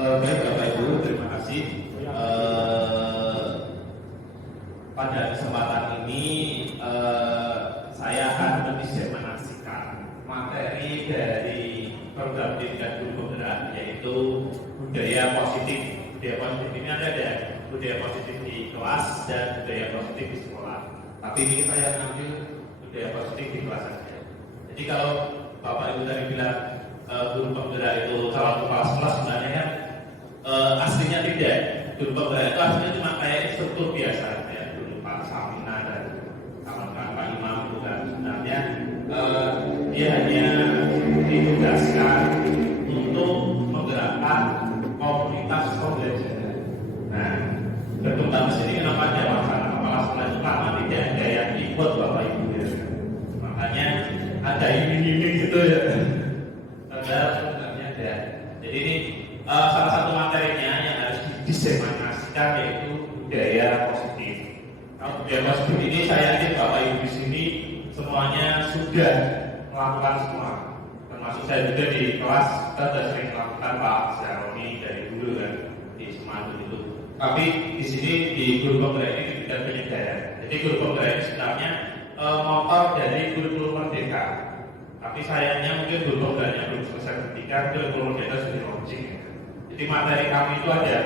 Baik Bapak Ibu, terima kasih. Pada kesempatan ini saya akan mendiseminasikan materi dari program pendidikan guru penggerak, yaitu budaya positif. Budaya positif ini ada budaya positif di kelas dan budaya positif di sekolah. Tapi ini kita yang ambil budaya positif di kelas saja. Jadi kalau Bapak Ibu tadi bilang guru penggerak itu calon kepala sekolah, sebenarnya kan aslinya tidak. Guru penggerak itu aslinya cuma kayak instruktur biasa, ya dulu Pak Samina dan kawan-kawan Pak Imam, bukan sebenarnya dia hanya ditugaskan untuk menggerakkan komunitas pembelajaran. Nah, berkembang ke sini kenapa ada wacana kepala sekolah itu karena tidak ada yang ikut Bapak Ibu ya. Makanya ada iming-iming gitu ya. Padahal sebenarnya ada. Jadi ini salah satu materinya yang harus didiseminasikan yaitu budaya positif. Kalau budaya positif ini saya yakin Bapak Ibu di sini semuanya sudah melakukan semua. Termasuk saya juga di kelas kita sudah sering melakukan Pak Syaroni dari dulu kan di Semandu itu. Tapi di sini di guru penggerak ini tidak penyegaran. Jadi guru penggerak ini sebenarnya motor dari kurikulum merdeka. Tapi sayangnya mungkin guru penggeraknya belum selesai ketika kurikulum merdeka sudah launching. Jadi materi kami itu ada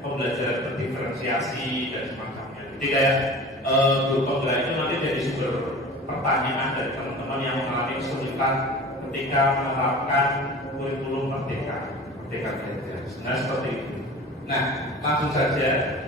pembelajaran berdiferensiasi dan semacamnya. Jadi kayak guru penggerak itu nanti jadi sumber pertanyaan dari teman-teman yang mengalami kesulitan ketika menerapkan kurikulum merdeka belajar. Sebenarnya seperti itu. Nah, langsung saja.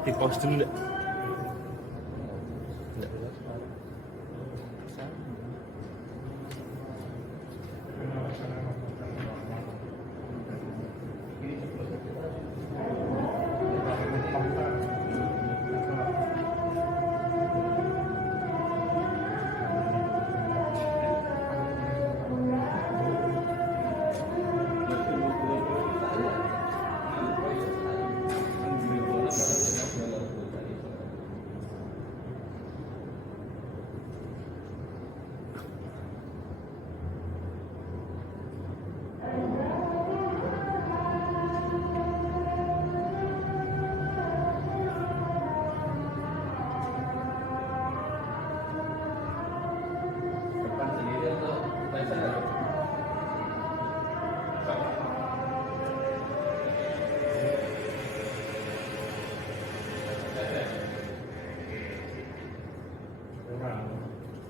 Di pause dulu enggak?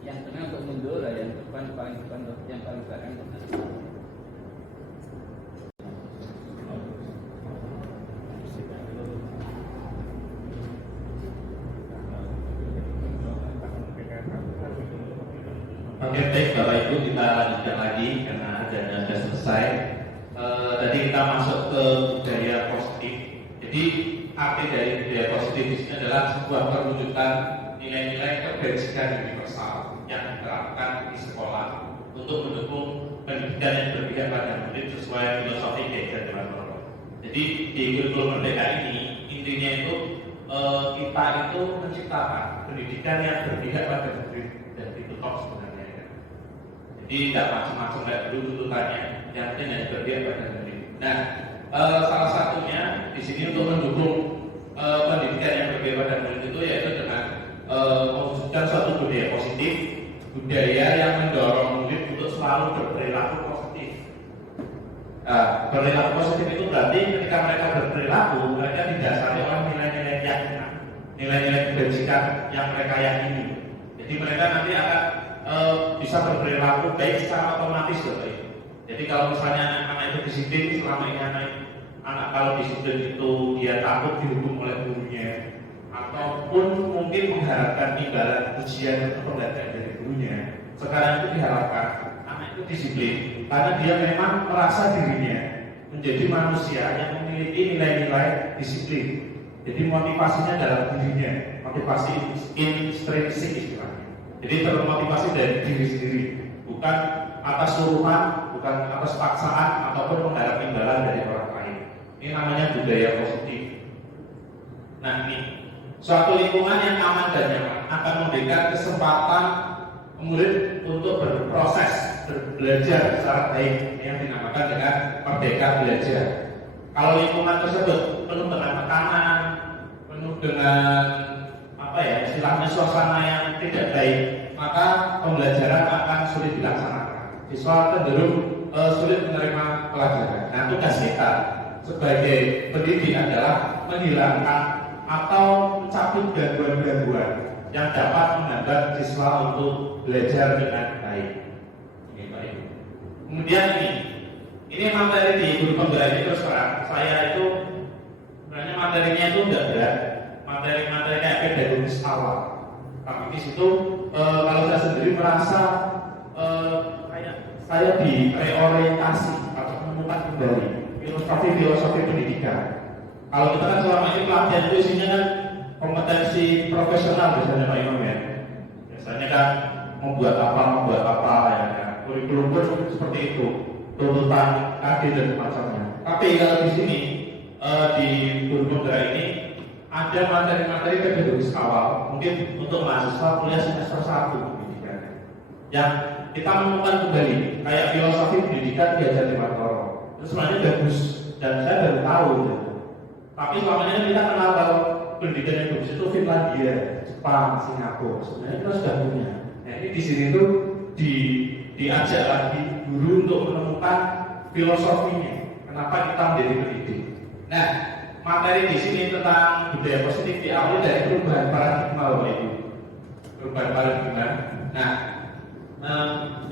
Yang tengah untuk mundur lah, yang depan paling depan, yang paling belakang. Oke, baik Bapak Ibu, kita lanjutkan lagi karena agendanya sudah selesai. Tadi kita masuk ke budaya positif. Jadi arti dari budaya positif di sini adalah sebuah perwujudan nilai-nilai kebajikan universal yang diterapkan di sekolah untuk mendukung pendidikan yang berpihak pada murid sesuai filosofi Geger Dewantoro. Jadi di kurikulum merdeka ini intinya itu kita itu menciptakan pendidikan yang berpihak pada murid dan itu top sebenarnya ya. Jadi tidak macam-macam kayak dulu tuntutannya, yang penting hanya berpihak pada murid. Nah, salah satunya di sini untuk mendukung pendidikan yang berpihak pada murid itu yaitu dengan mewujudkan suatu budaya positif, budaya yang mendorong murid untuk selalu berperilaku positif. Perilaku positif itu berarti ketika mereka berperilaku, mereka didasari oleh nilai-nilai keyakinan, nilai-nilai kebajikan yang mereka yakini. Jadi mereka nanti akan bisa berperilaku baik secara otomatis, Bapak. Jadi kalau misalnya anak itu disiplin, selama ini anak kalau disiplin itu dia takut dihukum oleh gurunya, ataupun mungkin mengharapkan imbalan ujian atau pembelajaran dari gurunya, Sekarang itu diharapkan anak itu disiplin karena dia memang merasa dirinya menjadi manusia yang memiliki nilai-nilai disiplin. Jadi motivasinya dalam dirinya, motivasi intrinsik istilahnya. Jadi termotivasi dari diri sendiri, bukan atas suruhan, bukan atas paksaan ataupun mengharap imbalan dari orang lain. Ini namanya budaya positif. Nah, ini suatu lingkungan yang aman dan nyaman akan memberikan kesempatan murid untuk berproses, belajar secara baik, yang dinamakan dengan merdeka belajar. Kalau lingkungan tersebut penuh dengan tekanan, penuh dengan istilahnya suasana yang tidak baik, maka pembelajaran akan sulit dilaksanakan. Siswa cenderung sulit menerima pelajaran. Nah, tugas kita sebagai pendidik adalah menghilangkan atau mencabut gangguan-gangguan yang dapat menghambat siswa untuk belajar dengan baik. Ini baik. Kemudian ini materi di guru penggerak ini terus terang, saya itu sebenarnya materinya itu tidak berat, materi kayak pedagogus awal. Tapi di situ kalau saya sendiri merasa saya direorientasi atau menemukan kembali filosofi pendidikan. Kalau kita kan selama ini pelatihan itu isinya kan kompetensi profesional biasanya Pak Imam ya. Biasanya kan membuat apa ya kan. Kurikulum pun seperti itu, tuntutan KD dan semacamnya. Tapi kalau di sini di guru penggerak ini ada materi-materi pedagogis awal, mungkin untuk mahasiswa kuliah semester 1 pendidikan, yang kita menemukan kembali kayak filosofi pendidikan diajar di Mantoro. Itu sebenarnya bagus dan saya baru tahu gitu. Tapi selama ini kita kenal kalau pendidikan yang bagus itu Finlandia, Jepang, Singapura. Sebenarnya kita sudah punya. Nah, ini di sini tuh diajak lagi guru untuk menemukan filosofinya. Kenapa kita menjadi pendidik? Nah, materi di sini tentang budaya positif diawali dari perubahan paradigma itu. Perubahan paradigma. Nah,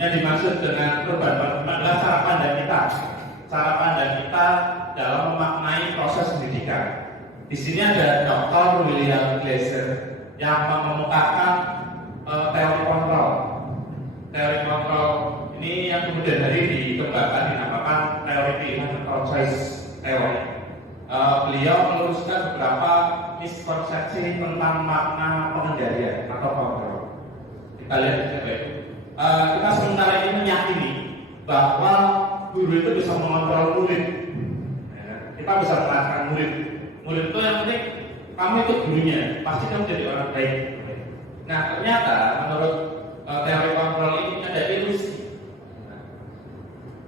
yang dimaksud dengan perubahan paradigma adalah cara pandang kita. Cara pandang kita dalam memaknai proses pendidikan. Di sini ada Dr. William Glasser yang mengemukakan teori kontrol. Teori kontrol ini yang kemudian hari dikembangkan dinamakan teori pilihan atau choice theory. Beliau meluruskan beberapa miskonsepsi tentang makna pengendalian atau kontrol. Kita lihat coba itu. Kita sementara ini meyakini bahwa guru itu bisa mengontrol murid. Kita bisa mengarahkan murid. Murid itu yang penting kamu itu gurunya, pasti kamu jadi orang baik. Nah, ternyata menurut teori kontrol ini ada ilusi.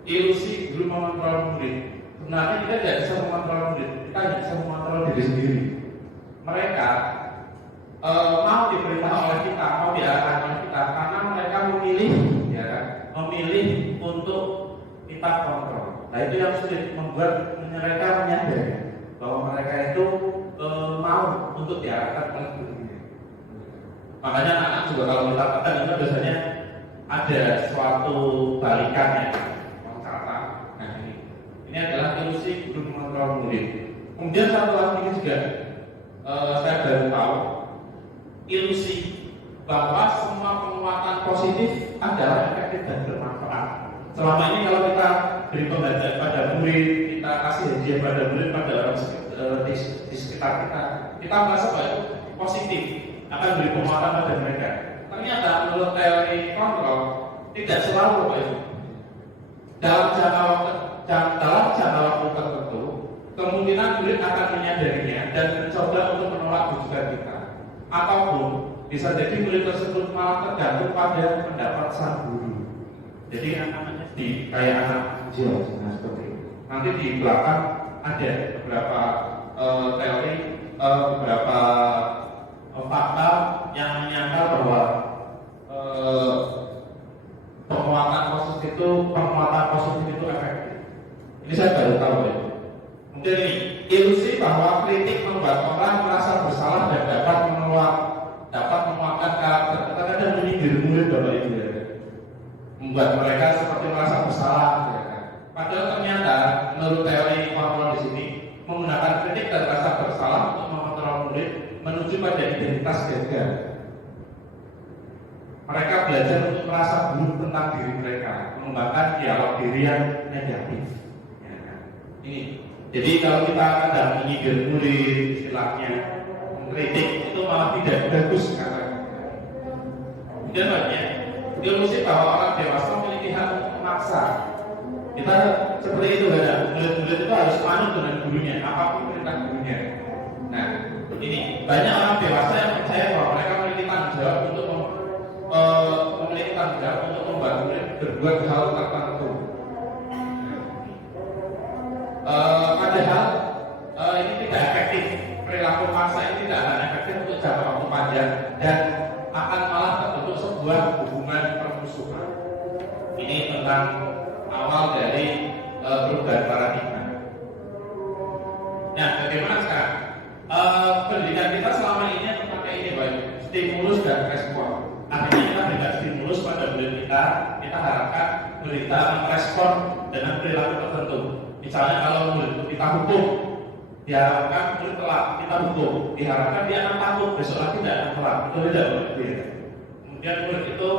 Ilusi guru mengontrol murid. Sebenarnya kita tidak bisa mengontrol murid, kita hanya bisa mengontrol diri sendiri. Mereka mau diperintah oleh kita, mau diarahkan oleh kita, karena mereka memilih, ya kan, memilih untuk kita kontrol. Nah, itu yang sulit membuat mereka menyadari bahwa mereka itu mau untuk diarahkan oleh gurunya. Makanya anak juga kalau kita katakan itu biasanya ada suatu balikannya. Nah, ini adalah ilusi guru mengontrol murid. Kemudian satu lagi juga saya baru tahu ilusi bahwa semua penguatan positif adalah efektif dan bermanfaat. Selama ini kalau kita beri pembelajaran pada murid, kita kasih hadiah pada murid, pada orang di sekitar kita merasa bahwa itu positif, akan beri penguatan pada mereka. Ternyata menurut teori kontrol tidak selalu Pak itu. Dalam jangka waktu tertentu, kemungkinan murid akan menyadarinya dan mencoba untuk menolak rujukan kita. Ataupun bisa jadi murid tersebut malah tergantung pada pendapat sang guru. Jadi namanya di kayak anak kecil, nah seperti itu. Nanti di belakang ada beberapa teori, beberapa fakta yang menyangkal bahwa penguatan positif itu efektif. Ini saya baru tahu ya. Mungkin ini ilusi bahwa kritik membuat orang merasa bersalah dan dapat menguatkan karakter. Kadang-kadang menyindir murid Bapak Ibu ya. Membuat mereka seperti merasa bersalah ya kan. Padahal ternyata menurut teori kontrol di sini menggunakan kritik dan rasa bersalah untuk mengontrol murid menuju pada identitas gagal. Mereka belajar untuk merasa buruk tentang diri mereka, mengembangkan dialog diri yang negatif. Ya, kan? Ini. Jadi kalau kita kadang menyindir murid, istilahnya mengkritik, itu malah tidak bagus katanya. Kemudian banyak ilmusi bahwa orang dewasa memiliki hak memaksa. Kita seperti itu kan, murid-murid itu harus manut dengan gurunya, apapun perintah gurunya. Nah, ini banyak orang dewasa yang percaya bahwa mereka memiliki tanggung jawab untuk memiliki tanggung jawab untuk membuat murid berbuat hal tertentu. Padahal ini tidak efektif. Perilaku maksa ini tidak akan efektif untuk jangka waktu panjang dan akan malah terbentuk sebuah hubungan permusuhan. Ini tentang awal dari perubahan paradigma. Nah, bagaimana sekarang? Pendidikan kita selama ini pakai ini, baik stimulus dan respon. Akhirnya kita berikan stimulus pada murid kita harapkan murid kita merespon dengan perilaku tertentu. Misalnya kalau murid kita hukum, diharapkan murid telat, kita hukum, diharapkan dia akan takut, besok lagi tidak akan telat, itu tidak boleh. Kemudian murid itu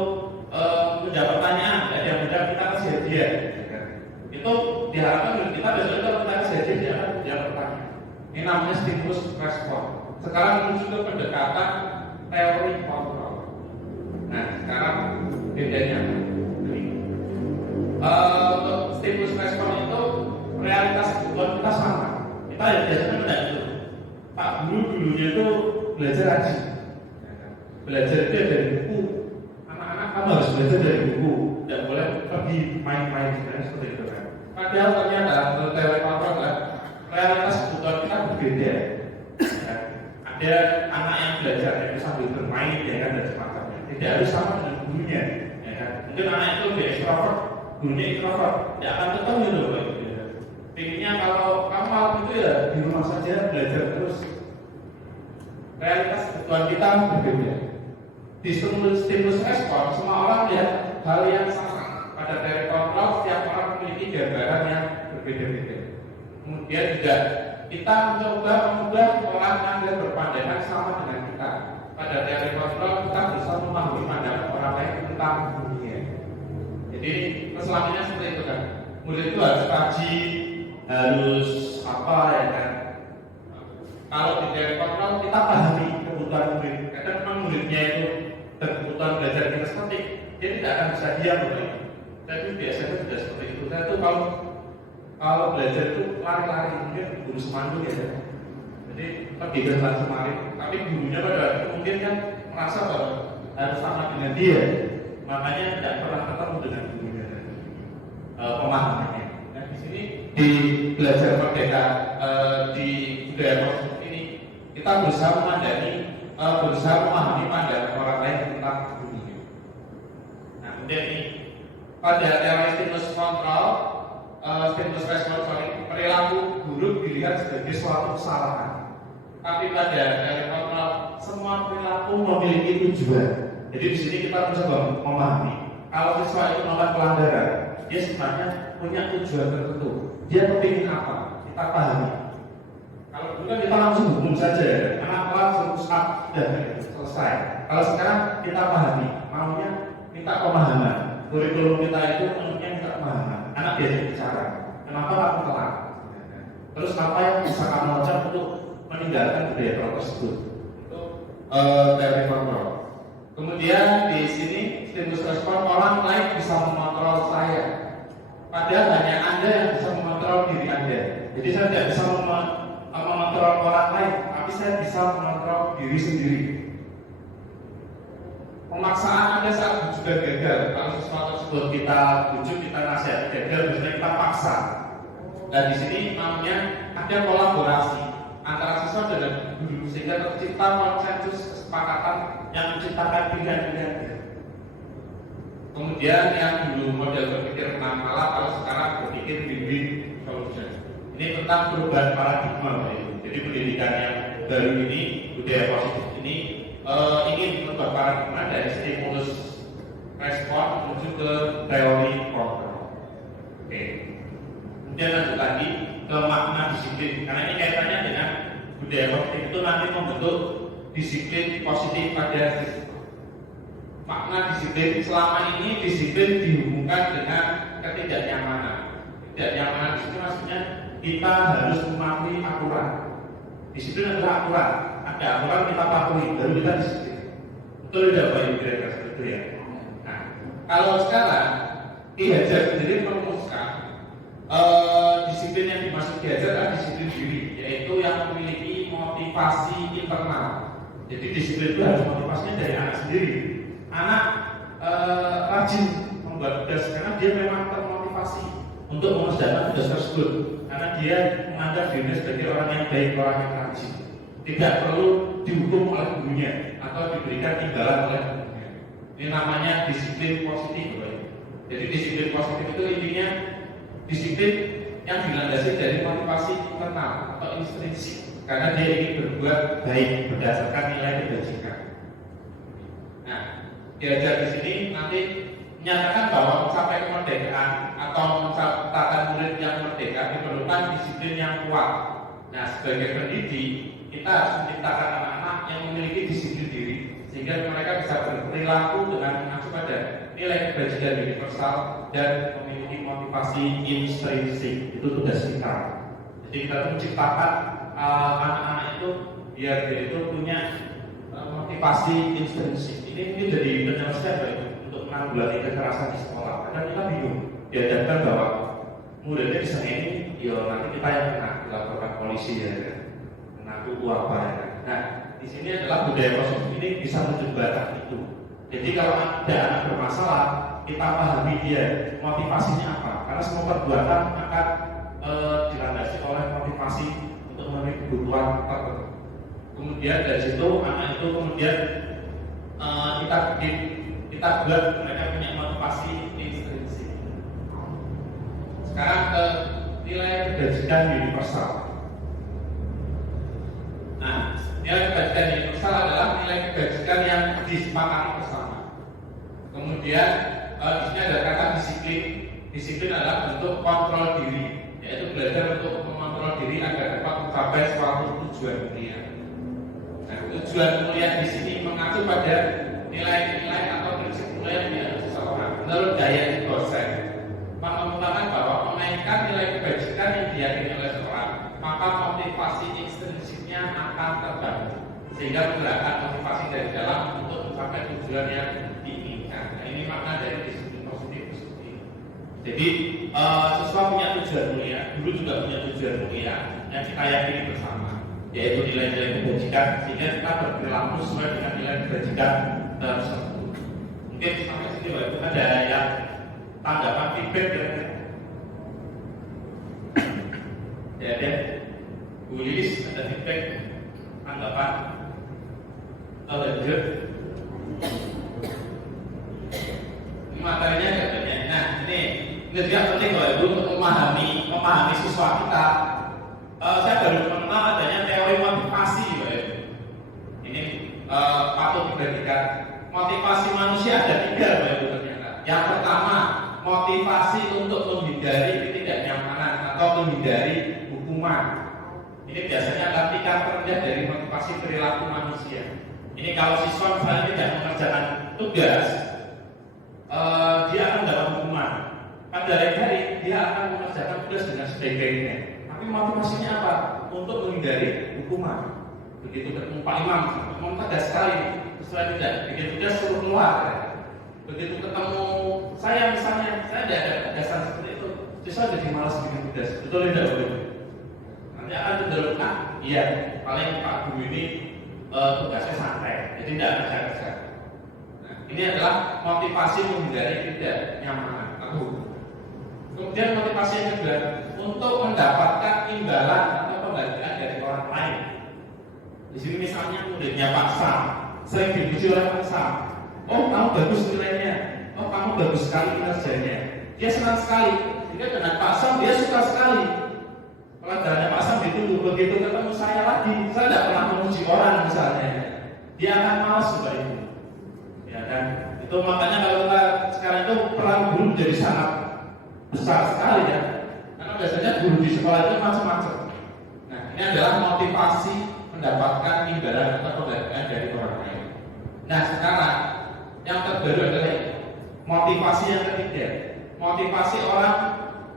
menjawab pertanyaan, yang mudah kita kasih hadiah. Itu diharapkan murid kita besok itu kita kasih hadiah, dia akan menjawab pertanyaan. Ini namanya stimulus respon. Sekarang muncul ke pendekatan teori kontrol. Nah, sekarang bedanya untuk stimulus respon itu realitas kebutuhan kita sama. Kita yang biasanya tidak itu. Pak guru dulunya itu belajar haji. Belajar itu dari buku. Anak-anak kamu harus belajar dari buku. Tidak boleh pergi main-main seperti itu kan. Padahal ternyata menurut teori kontrol kan, realitas kebutuhan kita berbeda. Ya. Ada anak yang belajar yang sambil bermain ya kan dan semacamnya. Tidak harus sama dengan gurunya. Ya kan. Mungkin anak itu lebih ekstrovert, gurunya introvert. Ya akan tetap gitu loh. Intinya kalau kamu malam itu ya di rumah saja belajar terus. Realitas kebutuhan kita berbeda. Di stimulus respon, semua orang lihat hal yang sama. Pada teori kontrol, setiap orang memiliki gambaran yang berbeda-beda. Kemudian juga kita mencoba mengubah orang yang berpandangan sama dengan kita. Pada teori kontrol, kita bisa memahami pandangan orang lain tentang dunia. Jadi keselamanya seperti itu kan. Murid itu harus kaji, harus apa ya kan. Kalau di teori kontrol kita pahami kebutuhan murid. Kadang memang muridnya itu kebutuhan belajar kita seperti dia tidak akan bisa diam loh. Tapi biasanya sudah seperti itu. Saya tuh kalau belajar itu lari-lari mungkin guru semandu ya. Jadi pergi ke kelas semari. Tapi gurunya pada mungkin kan merasa bahwa harus sama dengan dia. Makanya tidak pernah ketemu dengan gurunya. Pemahamannya. Nah di sini di belajar merdeka di budaya positif ini kita berusaha memahami pandangan orang lain tentang dunia. Nah kemudian ini pada teori stimulus kontrol, stimulus respon, perilaku buruk dilihat sebagai suatu kesalahan. Tapi pada teori kontrol semua perilaku memiliki tujuan. Jadi di sini kita bisa memahami kalau siswa itu melakukan pelanggaran, dia sebenarnya punya tujuan tertentu. Dia kepingin apa? Kita pahami. Kalau dulu kan kita langsung hukum saja, anak langsung up dan selesai. Kalau sekarang kita pahami, maunya minta pemahaman. Kurikulum kita itu maunya minta pemahaman. Anak biasa bicara, kenapa kamu telat? Terus apa yang bisa kamu lakukan untuk meninggalkan budaya tersebut? Itu teori kontrol. Kemudian di sini stimulus respon, orang lain bisa mengontrol saya. Padahal hanya Anda yang bisa mengontrol diri Anda. Jadi saya tidak bisa mengontrol orang lain, tapi saya bisa mengontrol diri sendiri. Pemaksaan Anda saat juga gagal. Kalau sesuatu tersebut kita bujuk, kita nasihati gagal, biasanya kita paksa. Dan di sini namanya ada kolaborasi antara siswa dan guru sehingga tercipta konsensus kesepakatan yang menciptakan pilihan-pilihan. Kemudian yang dulu model berpikir menang kalah, kalau sekarang berpikir win-win solution. Ini tentang perubahan paradigma. Jadi pendidikan yang baru ini, budaya positif ini ingin merubah paradigma dari stimulus respon menuju ke teori kontrol. Oke. Kemudian lanjut lagi ke makna disiplin, karena ini kaitannya dengan budaya positif itu nanti membentuk disiplin positif pada siswa. makna disiplin selama ini disiplin dihubungkan dengan ketidaknyamanan. Ketidaknyamanan itu maksudnya kita harus mematuhi aturan. Disiplin adalah aturan. Ada aturan kita patuhi, baru kita disiplin. Betul tidak Pak Ibu kira-kira seperti itu ya? Nah, kalau sekarang Ki Hajar sendiri merumuskan disiplin yang dimaksud Ki Hajar adalah disiplin diri, yaitu yang memiliki motivasi internal. Jadi disiplin itu harus motivasinya dari anak sendiri. Anak rajin membuat tugas karena dia memang termotivasi untuk mengerjakan tugas tersebut, karena dia menganggap dirinya sebagai orang yang baik, orang yang rajin, tidak perlu dihukum oleh gurunya atau diberikan imbalan oleh gurunya. Ini namanya disiplin positif. Jadi disiplin positif itu intinya disiplin yang dilandasi dari motivasi internal atau intrinsik, karena dia ingin berbuat baik berdasarkan nilai kebajikan. Nah, diajar di sini nanti menyatakan bahwa mencapai kemerdekaan atau menciptakan murid yang merdeka diperlukan disiplin yang kuat. Nah, sebagai pendidik kita harus menciptakan anak-anak yang memiliki disiplin diri sehingga mereka bisa berperilaku dengan mengacu pada nilai kebajikan universal dan memiliki motivasi intrinsik. Itu tugas kita. Jadi kita menciptakan anak-anak itu biar dia itu punya motivasi intrinsik. Ini mungkin jadi penyelesaian untuk menanggulangi kekerasan di sekolah. Karena kita bingung dihadapkan bahwa muridnya bisa ini, ya nanti kita yang kena dilaporkan polisi ya, kena kuku apa ya. Nah, di sini adalah budaya positif ini bisa menjembatkan itu. Jadi kalau ada anak bermasalah, kita pahami dia motivasinya apa. Karena semua perbuatan akan dilandasi oleh motivasi untuk memenuhi kebutuhan tertentu. Kemudian dari situ anak itu kemudian kita buat mereka punya motivasi intrinsik. Sekarang ke nilai kebajikan universal. Nah, nilai kebajikan universal adalah nilai kebajikan yang disepakati bersama. Kemudian di sini ada kata disiplin. Disiplin adalah bentuk kontrol diri, yaitu belajar untuk mengontrol diri agar dapat mencapai suatu tujuan mulia. Nah, tujuan mulia di sini mengacu pada nilai-nilai atau prinsip mulia yang dianut seseorang. Menurut Dayat dosen, mengemukakan bahwa menaikkan nilai kebajikan yang diyakini oleh seseorang, maka motivasi ekstrinsiknya akan terbangun, sehingga menggerakkan motivasi dari dalam untuk mencapai tujuan yang diinginkan. Nah, ini makna dari disiplin positif seperti ini. Jadi siswa punya tujuan mulia, guru juga punya tujuan mulia yang kita yakini bersama, yaitu nilai-nilai kebajikan, sehingga kita berperilaku sesuai dengan nilai kebajikan tersebut. Mungkin sampai sini Bapak, ada yang tanggapan feedback ya ada Bu Lilis, ada feedback tanggapan lanjut. Ini materinya ada banyak. Nah ini juga penting Bapak Ibu untuk memahami siswa kita. Saya baru mengenal adanya teori motivasi Bapak Ibu. Ini patut diperhatikan. Motivasi manusia ada 3 Bapak Ibu ternyata. Yang pertama, motivasi untuk menghindari ketidaknyamanan atau menghindari hukuman. Ini biasanya adalah tingkat terendah dari motivasi perilaku manusia. Ini kalau siswa misalnya tidak mengerjakan tugas, dia akan mendapat hukuman. Pada hari dia akan mengerjakan tugas dengan sebaik-baiknya. Tapi motivasinya apa? Untuk menghindari hukuman. Begitu ketemu Pak Imam, tegas sekali, sesuai tidak bikin tugas suruh keluar. Begitu ketemu saya misalnya, saya tidak ada tugasan seperti itu, siswa jadi malas bikin tugas. Betul tidak Bapak? Nanti akan cenderung iya, paling Pak Guru ini tugasnya santai, jadi tidak akan kerja. Nah, ini adalah motivasi menghindari ketidaknyamanan. Kemudian motivasi yang kedua, untuk mendapatkan imbalan atau penghargaan dari orang lain. Di sini misalnya muridnya Pak Sam, sering dipuji oleh Pak Sam. Oh, kamu bagus nilainya. Oh, kamu bagus sekali kinerjanya. Dia senang sekali. Sehingga dengan Pak Sam dia suka sekali. Pelajarannya Pak Sam ditunggu. Begitu ketemu saya lagi, saya tidak pernah memuji orang misalnya. Dia akan malas juga itu. Ya kan? Itu makanya kalau kita sekarang itu peran guru jadi sangat besar sekali ya. Karena biasanya guru di sekolah itu macam-macam. Nah, ini adalah motivasi mendapatkan imbalan atau penghargaan dari orang lain. Nah, sekarang Yang terbaru adalah motivasi yang ketiga. Motivasi orang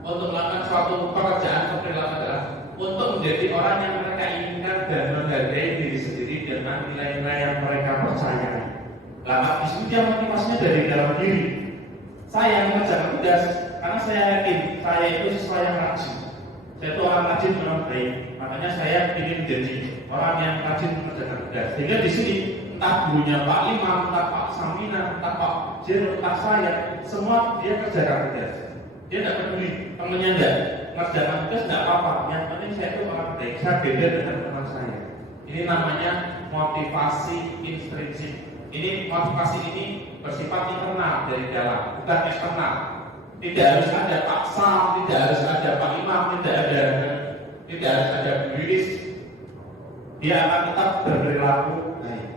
untuk melakukan suatu pekerjaan atau perilaku adalah untuk menjadi orang yang mereka inginkan dan menghargai diri sendiri dengan nilai-nilai yang mereka percayai. Lama di sini dia motivasinya dari dalam diri. Saya mengerjakan tugas karena saya yakin saya itu siswa yang rajin. Saya itu orang rajin memang baik. Makanya saya ingin menjadi orang yang rajin mengerjakan tugas. Sehingga di sini entah gurunya Pak Imam, entah Pak Samina, entah Pak Jero, entah saya, semua dia kerjakan tugas. Dia tidak peduli temannya enggak mengerjakan tugas tidak apa-apa. Yang penting saya itu orang baik. Saya beda dengan teman saya. Ini namanya motivasi intrinsik. Ini motivasi ini bersifat internal dari dalam, bukan eksternal. Tidak harus ada Pak Sam, tidak harus ada Pak Imam, tidak harus ada Bu Lilis. Dia akan tetap berperilaku baik.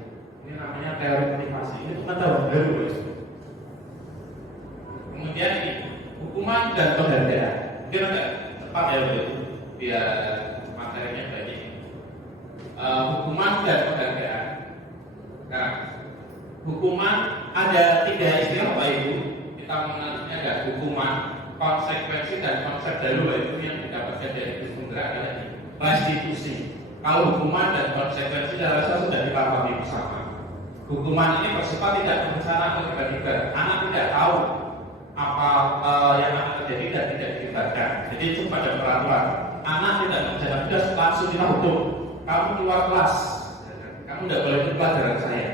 Ini namanya teori motivasi. Ini bukan teori baru. Kemudian ini hukuman dan penghargaan. Mungkin agak cepat ya Bu, biar materinya banyak. Hukuman dan penghargaan. Nah, hukuman ada 3 istilah Bapak Ibu. Kita mengenalnya ada hukuman, konsekuensi dan konsep darurat itu yang didapatkan dari Kristen adalah restitusi. Kalau hukuman dan konsekuensi saya rasa sudah kita pahami bersama. Hukuman ini bersifat tidak berencana atau tiba-tiba. Anak tidak tahu apa yang akan terjadi dan tidak dilibatkan. Jadi itu pada peraturan. Anak tidak mengerjakan tugas langsung dihukum. Kamu keluar kelas, kamu tidak boleh ikut pelajaran saya.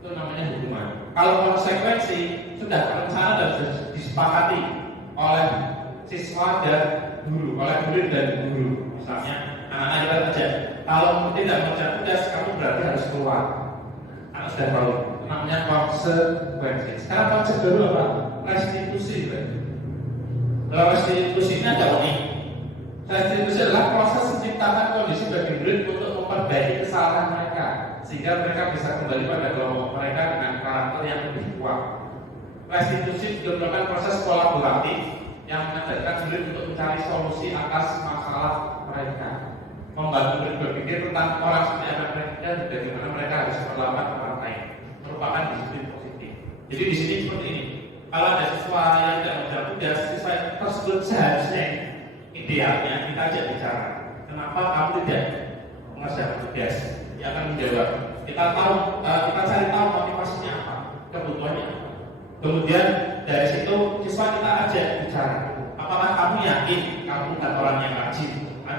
Itu namanya hukuman. Kalau konsekuensi sudah terencana dan sudah disepakati oleh siswa dan guru, oleh murid dan guru. Misalnya anak-anak kita kerja, kalau tidak mengerjakan tugas, kamu berarti harus keluar. Anak sudah tahu. Itu namanya konsekuensi. Sekarang konsep baru apa? Restitusi. Restitusi ini ada unik. Restitusi adalah proses menciptakan kondisi bagi murid untuk memperbaiki kesalahan mereka, sehingga mereka bisa kembali pada kelompok mereka dengan karakter yang lebih kuat. Restitusi juga merupakan proses kolaboratif yang mengajarkan murid untuk mencari solusi atas masalah mereka, membantu murid berpikir tentang orang seperti apa mereka dan bagaimana mereka harus berlawan orang lain. Merupakan disiplin positif. Jadi di sini seperti ini. Kalau ada siswa yang tidak mengerjakan tugas, siswa tersebut seharusnya idealnya kita ajak bicara. Kenapa kamu tidak mengerjakan tugas? Dia akan menjawab. Kita cari tahu motivasinya apa, kebutuhannya apa. Kemudian dari situ siswa kita ajak bicara. Apakah kamu yakin kamu bukan orang yang rajin?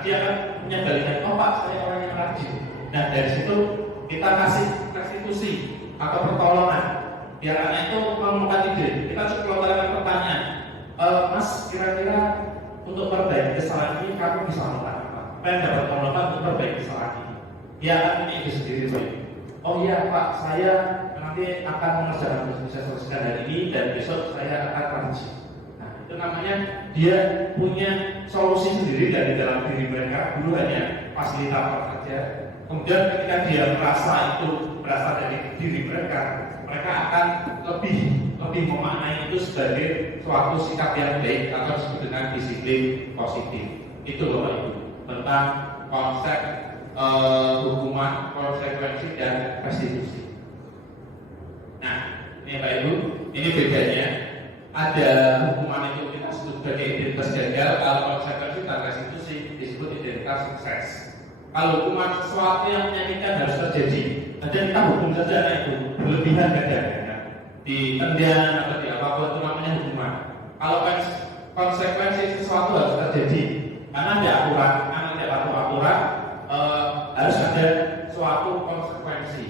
Dia akan punya balikan, oh Pak, saya orang yang rajin. Nah dari situ kita kasih restitusi atau pertolongan. Biar anak itu menemukan ide. Kita cukup lontarkan pertanyaan. Mas, kira-kira untuk perbaiki kesalahan ini kamu bisa melakukan apa? Pengen dapat pertolongan untuk perbaiki kesalahan ini. Dia akan punya ide sendiri. Oh iya Pak, saya nanti akan mengerjakan bisa selesaikan hari ini dan besok saya akan rajin. Nah itu namanya dia punya solusi sendiri dari dalam diri mereka. Dulu hanya fasilitator saja. Kemudian ketika dia merasa itu berasal dari diri mereka akan lebih memaknai itu sebagai suatu sikap yang baik atau disebut dengan disiplin positif. Itu Bapak Ibu tentang konsep hukuman, konsekuensi dan restitusi. Nah, ini Bapak Ibu, ini bedanya. Ada hukuman itu kita sebut sebagai identitas gagal, kalau konsekuensi dan restitusi disebut identitas sukses. Kalau hukuman sesuatu yang menyakitkan harus terjadi, ada kita hukum saja itu berlebihan kadang-kadang ditendang atau di apapun itu namanya hukuman. Kalau konsekuensi sesuatu harus terjadi, karena ada aturan, karena ada aturan harus ada suatu konsekuensi.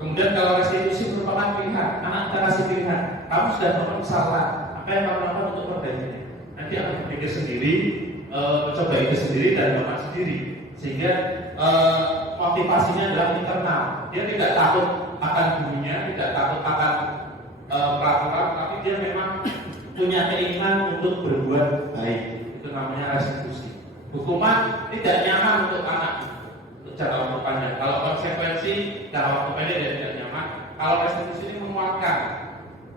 Kemudian kalau restitusi merupakan pilihan, anak kita kasih pilihan. Kamu sudah melakukan kesalahan, apa yang kamu lakukan untuk perbaiki? Nanti akan berpikir sendiri, coba itu sendiri dan melakukan sendiri. Sehingga motivasinya adalah internal. Dia tidak takut akan gurunya, tidak takut akan peraturan, tapi dia memang punya keinginan untuk berbuat baik. Itu namanya restitusi. Hukuman tidak nyaman untuk anak untuk jangka waktu panjang. Kalau konsekuensi jangka waktu pendek dia tidak nyaman. Kalau restitusi ini menguatkan,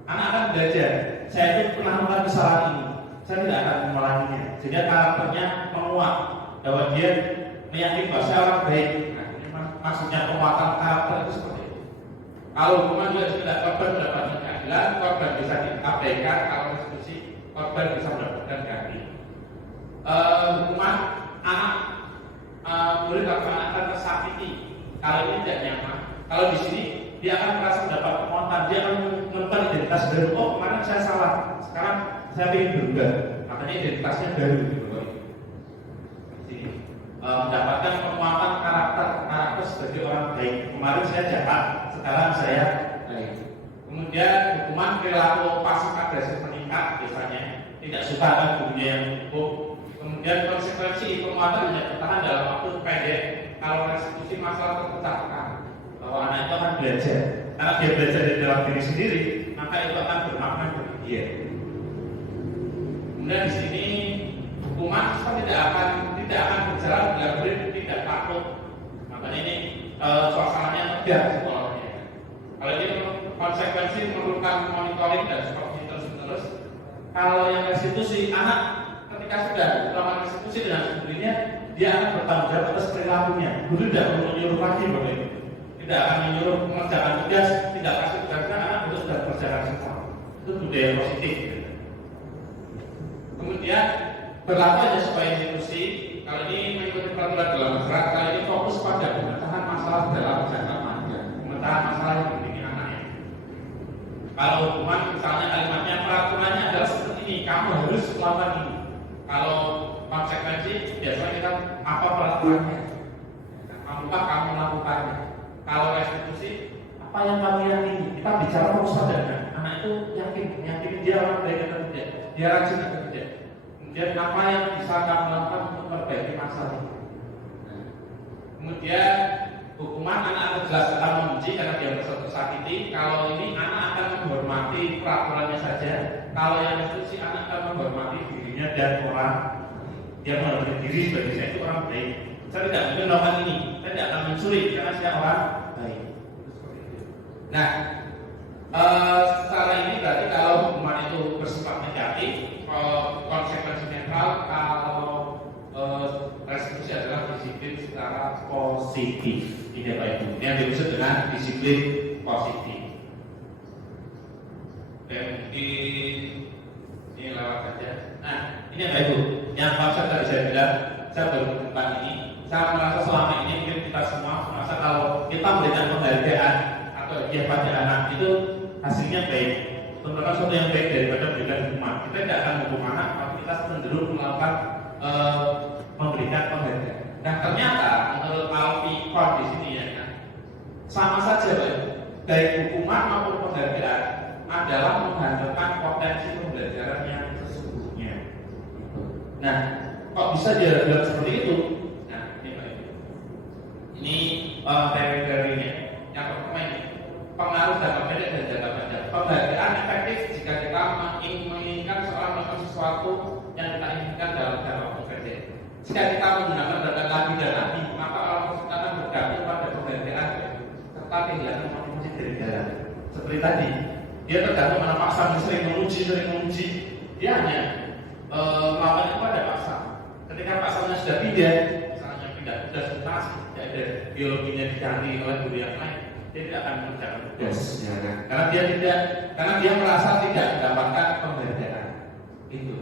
anak akan belajar. Saya itu pernah melakukan kesalahan ini, saya tidak akan mengulanginya. Sehingga karakternya menguat bahwa dia meyakini bahwa saya orang baik. Nah, ini maksudnya penguatan karakter itu seperti itu. Kalau hukuman juga tidak, korban mendapatkan keadilan, korban bisa diabaikan, kalau restitusi korban bisa mendapatkan ganti. Hukuman anak murid atau anak akan tersakiti kalau ini tidak nyaman. Kalau di sini dia akan merasa mendapat kemuatan, dia akan menemukan identitas baru. Oh, kemarin saya salah, sekarang saya ingin berubah, makanya identitasnya baru gitu loh. Mendapatkan penguatan karakter sebagai orang baik. Kemarin saya jahat, sekarang saya baik. Kemudian hukuman perilaku pasif agresif meningkat, biasanya tidak suka dengan gurunya yang hukum. Kemudian konsekuensi penguatan hanya bertahan dalam waktu pendek. Kalau restitusi masalah terpecahkan, bahwa anak itu akan belajar, karena dia belajar di dalam diri sendiri, maka itu akan bermakna bagi dia. Kemudian di sini hukuman tidak akan berjalan bila murid tidak takut. Makanya ini suasananya tegas sekolahnya. Kalau ini konsekuensi memerlukan monitoring dan supervisi terus-menerus. Kalau yang restitusi, anak ketika sudah melakukan restitusi dengan sendirinya, dia akan bertanggung jawab atas perilakunya. Guru tidak perlu menyuruh lagi bahwa ini tidak akan menyuruh mengerjakan tugas, tidak kasih tugas, anak itu sudah berjalan semua. Itu budaya positif. Kemudian berlaku aja supaya institusi. Kalau ini mengikuti peraturan dalam masyarakat, kalau ini fokus pada pemecahan masalah dalam jangka panjang, pemecahan masalah yang penting anaknya. Kalau hukuman misalnya kalimatnya peraturannya adalah seperti ini, kamu harus melakukan ini. Kalau konsekuensi biasanya kita apa peraturannya, apakah kamu melakukannya. Kalau restitusi, apa yang kamu yakini? Kita bicara fokus pada anak itu yakin dia orang baik atau tidak, dia rajin atau tidak. Kemudian apa yang bisa kamu lakukan untuk memperbaiki masalah ini. Kemudian hukuman anak akan jelas akan membenci karena dia merasa tersakiti. Kalau ini anak akan menghormati peraturannya saja. Kalau yang restitusi anak akan menghormati dirinya dan orang. Dia menghormati diri sebagai saya itu orang baik. Saya tidak mungkin melakukan ini. Saya tidak akan mencuri karena saya orang baik. Nah, secara ini berarti kalau hukuman itu bersifat negatif, konsekuensi netral. Kalau restitusi adalah disiplin secara positif. Ini Bapak Ibu, yang dimaksud dengan disiplin positif. Dan ini lewat saja. Nah, ini Bapak Ibu, yang konsep tadi saya bilang, saya baru menemukan ini. Saya merasa selama ini mungkin kita semua merasa kalau kita memberikan penghargaan atau hadiah pada anak itu hasilnya baik. Terutama sesuatu yang baik daripada memberikan hukuman. Kita tidak akan menghukum anak, tapi kita cenderung melakukan memberikan penghargaan. Nah ternyata menurut Alfi Korn di sini ya kan, sama saja baik hukuman maupun penghargaan adalah menghasilkan potensi pembelajaran yang sesungguhnya. Nah kok bisa dia bilang seperti itu? Nah ini Pak Ibu, ini teori-teorinya. Yang pertama ini pengaruh jangka pendek dan jangka panjang. Penghargaan efektif jika kita menginginkan seorang melakukan sesuatu yang kita inginkan dalam jangka waktu pendek. Jika kita menggunakan data lagi dan lagi, maka orang tersebut akan bergantung pada penghargaan serta kehilangan motivasi dari dalam. Seperti tadi, dia tergantung pada paksa, sering menguji, dia hanya melakukan itu pada paksa. Ketika paksanya sudah pindah, misalnya pindah sudah substansi, tidak ada biologinya diganti oleh guru yang lain, dia tidak akan mengerjakan tugas, ya kan? Karena dia merasa tidak mendapatkan penghargaan itu.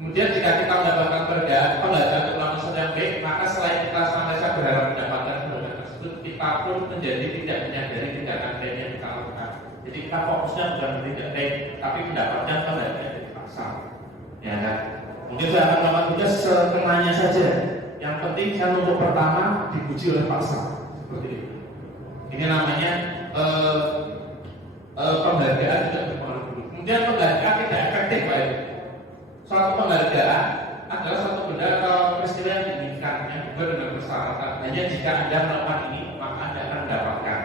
Kemudian jika kita mendapatkan penghargaan untuk melakukan sesuatu yang baik, maka selain kita senantiasa berharap mendapatkan penghargaan tersebut, kita pun menjadi tidak menyadari tindakan baik yang kita lakukan. Jadi kita fokusnya bukan tidak baik, tapi mendapatkan penghargaan yang dipaksa, ya kan? Mungkin saya akan melakukan tugas sekenanya saja. Yang penting saya untuk pertama dipuji oleh paksa, seperti itu. Ini namanya penghargaan tidak berpengaruh. Kemudian penghargaan tidak efektif, Pak. Suatu penghargaan adalah suatu benda atau peristiwa yang diinginkan, yang dibuat dengan persyaratan. Hanya jika Anda melakukan ini, maka Anda akan mendapatkan.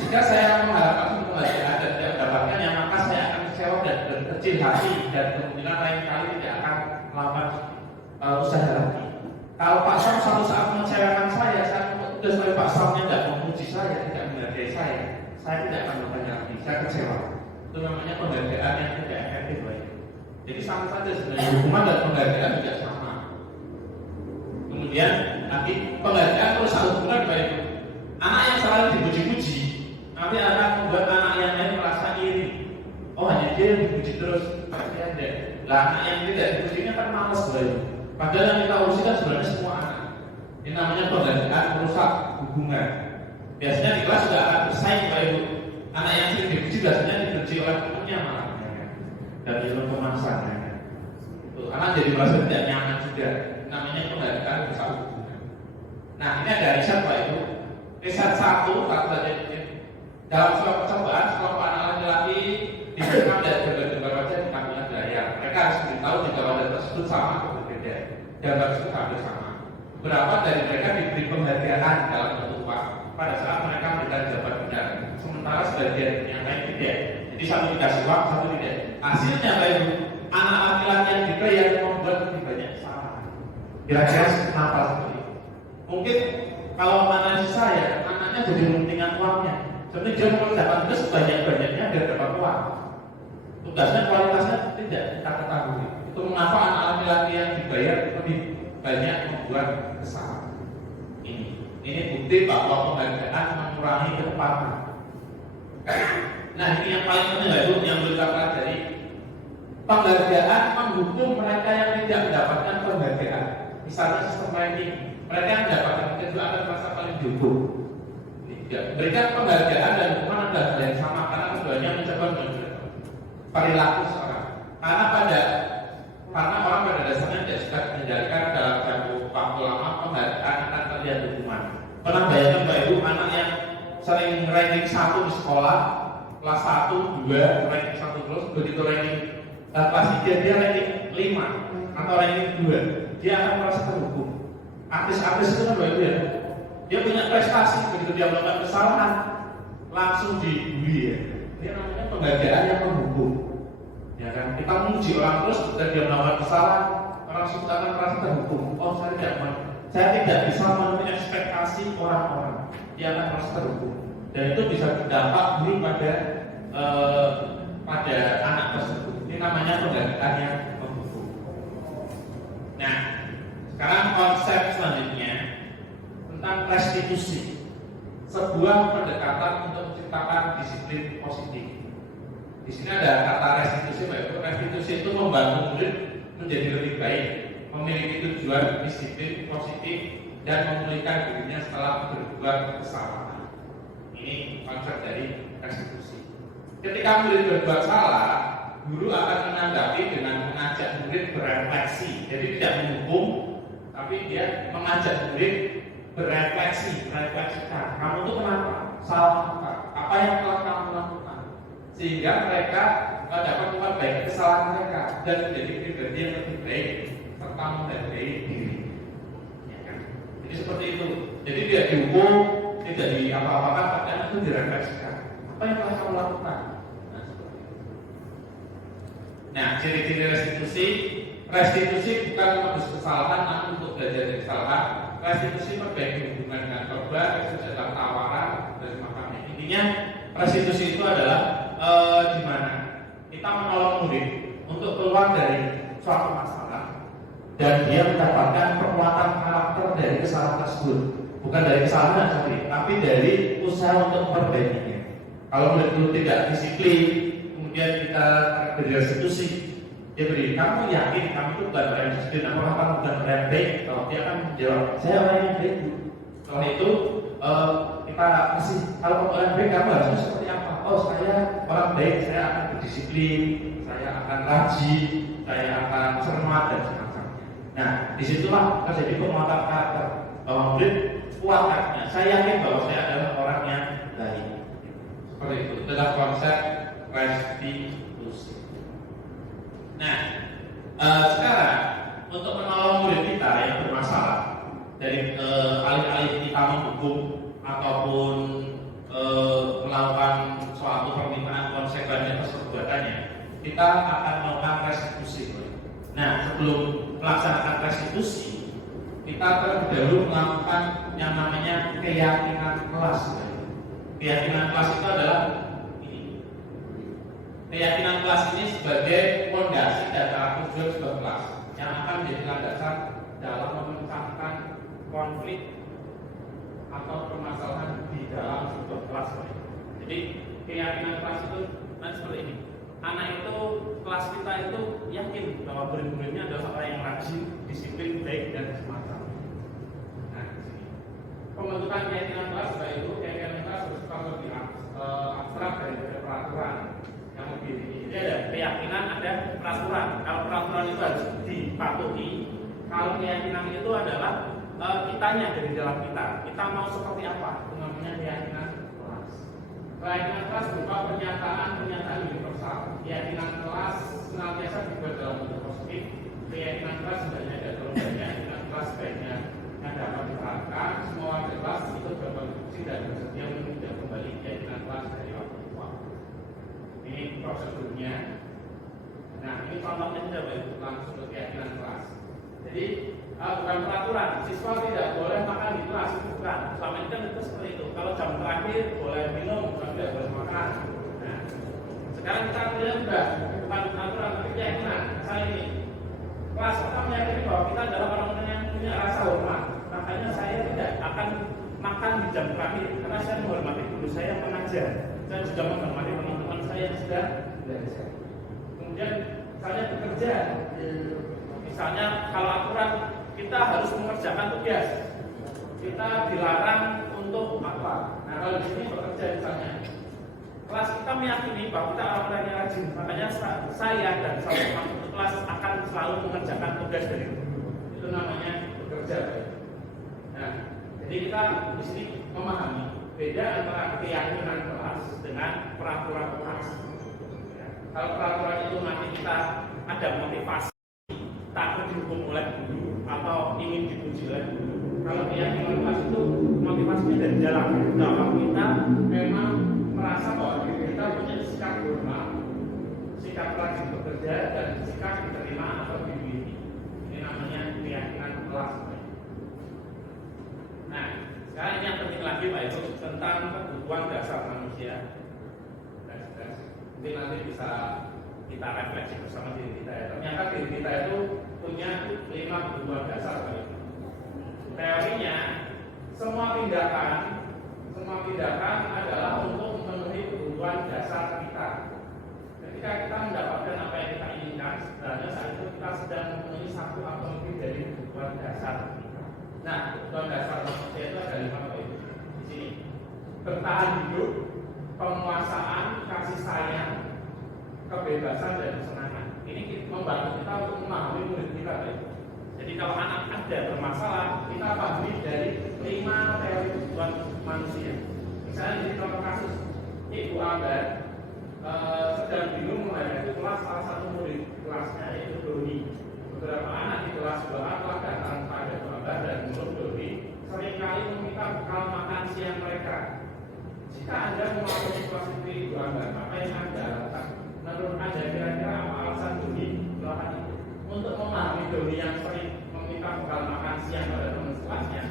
Jika saya mengharapkan penghargaan dan tidak mendapatkannya, maka saya akan kecewa dan berkecil hati dan kemungkinan lain kali tidak akan melakukan usaha lagi. Kalau Pak Sam suatu saat mengecewakan saya tugas oleh Pak Samnya tidak memuji saya, tidak menghargai saya tidak akan bertanya lagi, saya kecewa. Itu namanya penghargaan yang tidak efektif, Pak. Jadi sama saja sebenarnya hukuman dan penghargaan tidak sama. Kemudian nanti penghargaan terus hubungan baik. Anak yang selalu dipuji-puji, nanti akan membuat anak yang lain merasa iri. Oh hanya dia yang dipuji terus, pasti ada. Lah anak yang tidak dipujinya kan malas sebenarnya. Padahal yang kita urusi kan sebenarnya semua anak. Ini namanya penggantian merusak hubungan. Biasanya di kelas sudah akan bersaing Pak Ibu. Anak yang sering dipuji biasanya dipuji oleh temannya malah. Dan itu pemanasan. Anak jadi merasa tidak nyaman juga. Namanya penggantian merusak hubungan. Nah ini ada riset Pak Ibu. Riset satu saja dalam sebuah percobaan sekelompok anak laki-laki diberikan dari gambar-gambar wajah di panggilan layar. Mereka harus memberitahu jika wajah tersebut sama atau berbeda. Gambar tersebut hampir sama. Beberapa dari mereka diberi penghargaan dalam bentuk uang pada saat mereka memberikan jawaban benar. Sementara sebagian yang lain tidak. Jadi satu dikasih uang, satu tidak. Hasilnya Pak Ibu, anak laki-laki yang dibayar membuat lebih banyak kesalahan. Kira-kira kenapa seperti itu? Mungkin kalau analisis saya, anaknya jadi mementingkan uangnya. Seperti dia mengerjakan tugas sebanyak-banyaknya dan dapat uang. Tugasnya kualitasnya tidak kita ketahui. Itu mengapa anak laki-laki yang dibayar lebih banyak membuat kesalahan. Ini bukti bahwa penghargaan mengurangi ketepatan. Nah ini yang paling penting itu yang kita pelajari. Penghargaan menghukum mereka yang tidak mendapatkan penghargaan. Misalnya sistem ranking, mereka yang mendapatkan itu akan merasa paling dihukum. Berikan penghargaan dan hukuman adalah hal yang sama karena keduanya mencoba perilaku seorang. Karena orang pada dasarnya tidak suka mengendalikan dalam jangka waktu lama penghargaan akan terlihat hukuman. Pernah bayangkan Pak Ibu anak yang sering ranking 1 di sekolah, kelas 1, 2, ranking 1 terus, begitu ranking kelas 3 dia ranking 5 atau ranking 2, dia akan merasa terhukum. Artis-artis itu kan Pak Ibu ya. Dia punya prestasi, begitu dia melakukan kesalahan langsung dibully ya. Dia namanya penghargaan yang menghukum. Ya kan? Kita memuji orang terus dan dia melakukan kesalahan, orang suka akan merasa terhukum. Oh saya tidak bisa memenuhi ekspektasi orang-orang. Dia akan merasa terhukum. Dan itu bisa berdampak buruk pada anak tersebut. Ini namanya penghargaan yang menghukum. Nah, sekarang konsep selanjutnya tentang restitusi, sebuah pendekatan untuk menciptakan disiplin positif. Di sini ada kata restitusi, Pak. Restitusi itu membantu murid menjadi lebih baik, memiliki tujuan disiplin positif dan memulihkan dirinya setelah berbuat kesalahan. Ini konsep dari restitusi. Ketika murid berbuat salah, guru akan menanggapi dengan mengajak murid berefleksi. Jadi tidak menghukum, tapi dia mengajak murid merefleksikan kamu itu kenapa salah apa yang telah kamu lakukan sehingga mereka dapat memperbaiki kesalahan mereka dan menjadi pribadi yang lebih baik serta menghargai diri ya kan? Jadi seperti itu. Jadi tidak dihukum, tidak apa-apakan, tapi itu direfleksikan apa yang telah kamu lakukan. Nah ciri-ciri restitusi bukan menebus kesalahan namun untuk belajar dari kesalahan. Restitusi perbaiki hubungan dengan korban, restitusi adalah tawaran dan semacamnya. Intinya restitusi itu adalah di mana kita menolong murid untuk keluar dari suatu masalah dan dia mendapatkan penguatan karakter dari kesalahan tersebut. Bukan dari kesalahan tapi dari usaha untuk memperbaikinya. Kalau murid itu tidak disiplin, kemudian kita beri restitusi, dia beri, kamu yakin kamu itu bukan orang yang disiplin, apakah kamu bukan orang yang baik? Kalau dia akan menjawab, saya orang yang baik. Setelah itu kita kasih, kalau kamu orang baik, kamu harusnya seperti apa? Oh saya orang baik, saya akan berdisiplin, saya akan rajin, saya akan cermat dan semacamnya. Nah disitulah terjadi penguatan karakter. Bahwa murid kuat hatinya, saya yakin bahwa saya adalah orang yang baik. Seperti itu, adalah konsep restitusi. Nah, sekarang untuk menolong murid kita yang bermasalah dari alih-alih kita menghukum ataupun melakukan suatu permintaan konsekuensi atas perbuatannya, kita akan melakukan restitusi. Nah, sebelum melaksanakan restitusi, kita terlebih dahulu melakukan yang namanya keyakinan kelas. Keyakinan kelas itu adalah keyakinan kelas ini sebagai fondasi dasar tujuan sebuah kelas yang akan menjadi landasan dalam memecahkan konflik atau permasalahan di dalam sebuah kelas. Jadi Jadi keyakinan kelas itu seperti ini. Anak itu, kelas kita itu yakin bahwa murid-muridnya adalah orang yang rajin, disiplin, baik dan semacam. Nah, di sini pembentukan keyakinan kelas itu keyakinan kelas bersifat lebih abstrak daripada peraturan yang lebih tinggi. Jadi ada keyakinan, ada peraturan. Kalau peraturan itu harus dipatuhi, kalau keyakinan itu adalah kitanya dari dalam kita. Kita mau seperti apa? Itu namanya keyakinan kelas. Keyakinan kelas berupa pernyataan universal. Keyakinan kelas senantiasa dibuat dalam bentuk positif. Keyakinan kelas sebenarnya ada keyakinan kelas sebaiknya yang dapat diterapkan. Semua kelas itu berkontribusi dan bersedia menunjukkan kembali keyakinan kelas dari orang tua. Ini prosedurnya. Nah, ini contohnya coba langsung ke keyakinan kelas. Jadi bukan peraturan, siswa tidak boleh makan di kelas, bukan. Selama ini kan itu seperti itu. Kalau jam terakhir boleh minum, bukan tidak boleh makan. Nah, sekarang kita lihat juga bukan peraturan, tapi keyakinan. Saya ini kelas kita meyakini bahwa kita adalah orang-orang yang punya rasa hormat. Makanya saya tidak akan makan di jam terakhir karena saya menghormati guru saya yang mengajar. Saya juga menghormati teman-teman saya yang sudah belajar. Kemudian saya bekerja. Misalnya kalau aturan kita harus mengerjakan tugas, kita dilarang untuk apa? Nah kalau di sini bekerja misalnya, kelas kita meyakini bahwa kita orang-orang yang rajin, makanya saya dan teman-teman kelas akan selalu mengerjakan tugas dari guru. Itu namanya bekerja. Nah, jadi kita di sini memahami beda antara keyakinan kelas dengan peraturan kelas. Ya. Kalau peraturan itu nanti kita ada motivasi, takut dihukum oleh guru atau ingin dipuji oleh guru. Kalau keyakinan kelas itu motivasinya dari dalam. Bahwa kita memang merasa bahwa kita punya sikap hormat, sikap rajin bekerja dan sikap diterima atau dibimbing. Ini namanya keyakinan kelas. Nah, sekarang ini yang penting lagi Pak itu tentang kebutuhan dasar manusia. Mungkin nanti bisa kita refleksi bersama diri kita ya. Ternyata diri kita itu punya 5 kebutuhan dasar. Teorinya semua tindakan adalah untuk memenuhi kebutuhan dasar kita. Ketika kita mendapatkan apa yang kita inginkan, sebenarnya saat itu kita sedang memenuhi satu atau lebih dari kebutuhan dasar kita. Nah, kebutuhan dasar manusia itu ada 5 poin. Di sini bertahan hidup, penguasaan, kasih sayang, kebebasan dan kesenangan. Ini membantu kita untuk memahami murid kita. Jadi kalau anak ada bermasalah, kita pahami dari 5 teori kebutuhan manusia. Misalnya di contoh kasus Ibu Ambar sedang bingung menghadapi kelas salah satu murid kelasnya yaitu Doni. Beberapa anak di kelas 2A telah datang pada Bu Ambar dan menurut Doni seringkali meminta bekal makan siang mereka. Jika Anda memahami situasi Ibu Ambar, apa yang Anda lakukan? Menurut Anda kira-kira apa alasan Doni melakukan itu? Untuk memahami Doni yang sering meminta bekal makan siang pada teman kelasnya,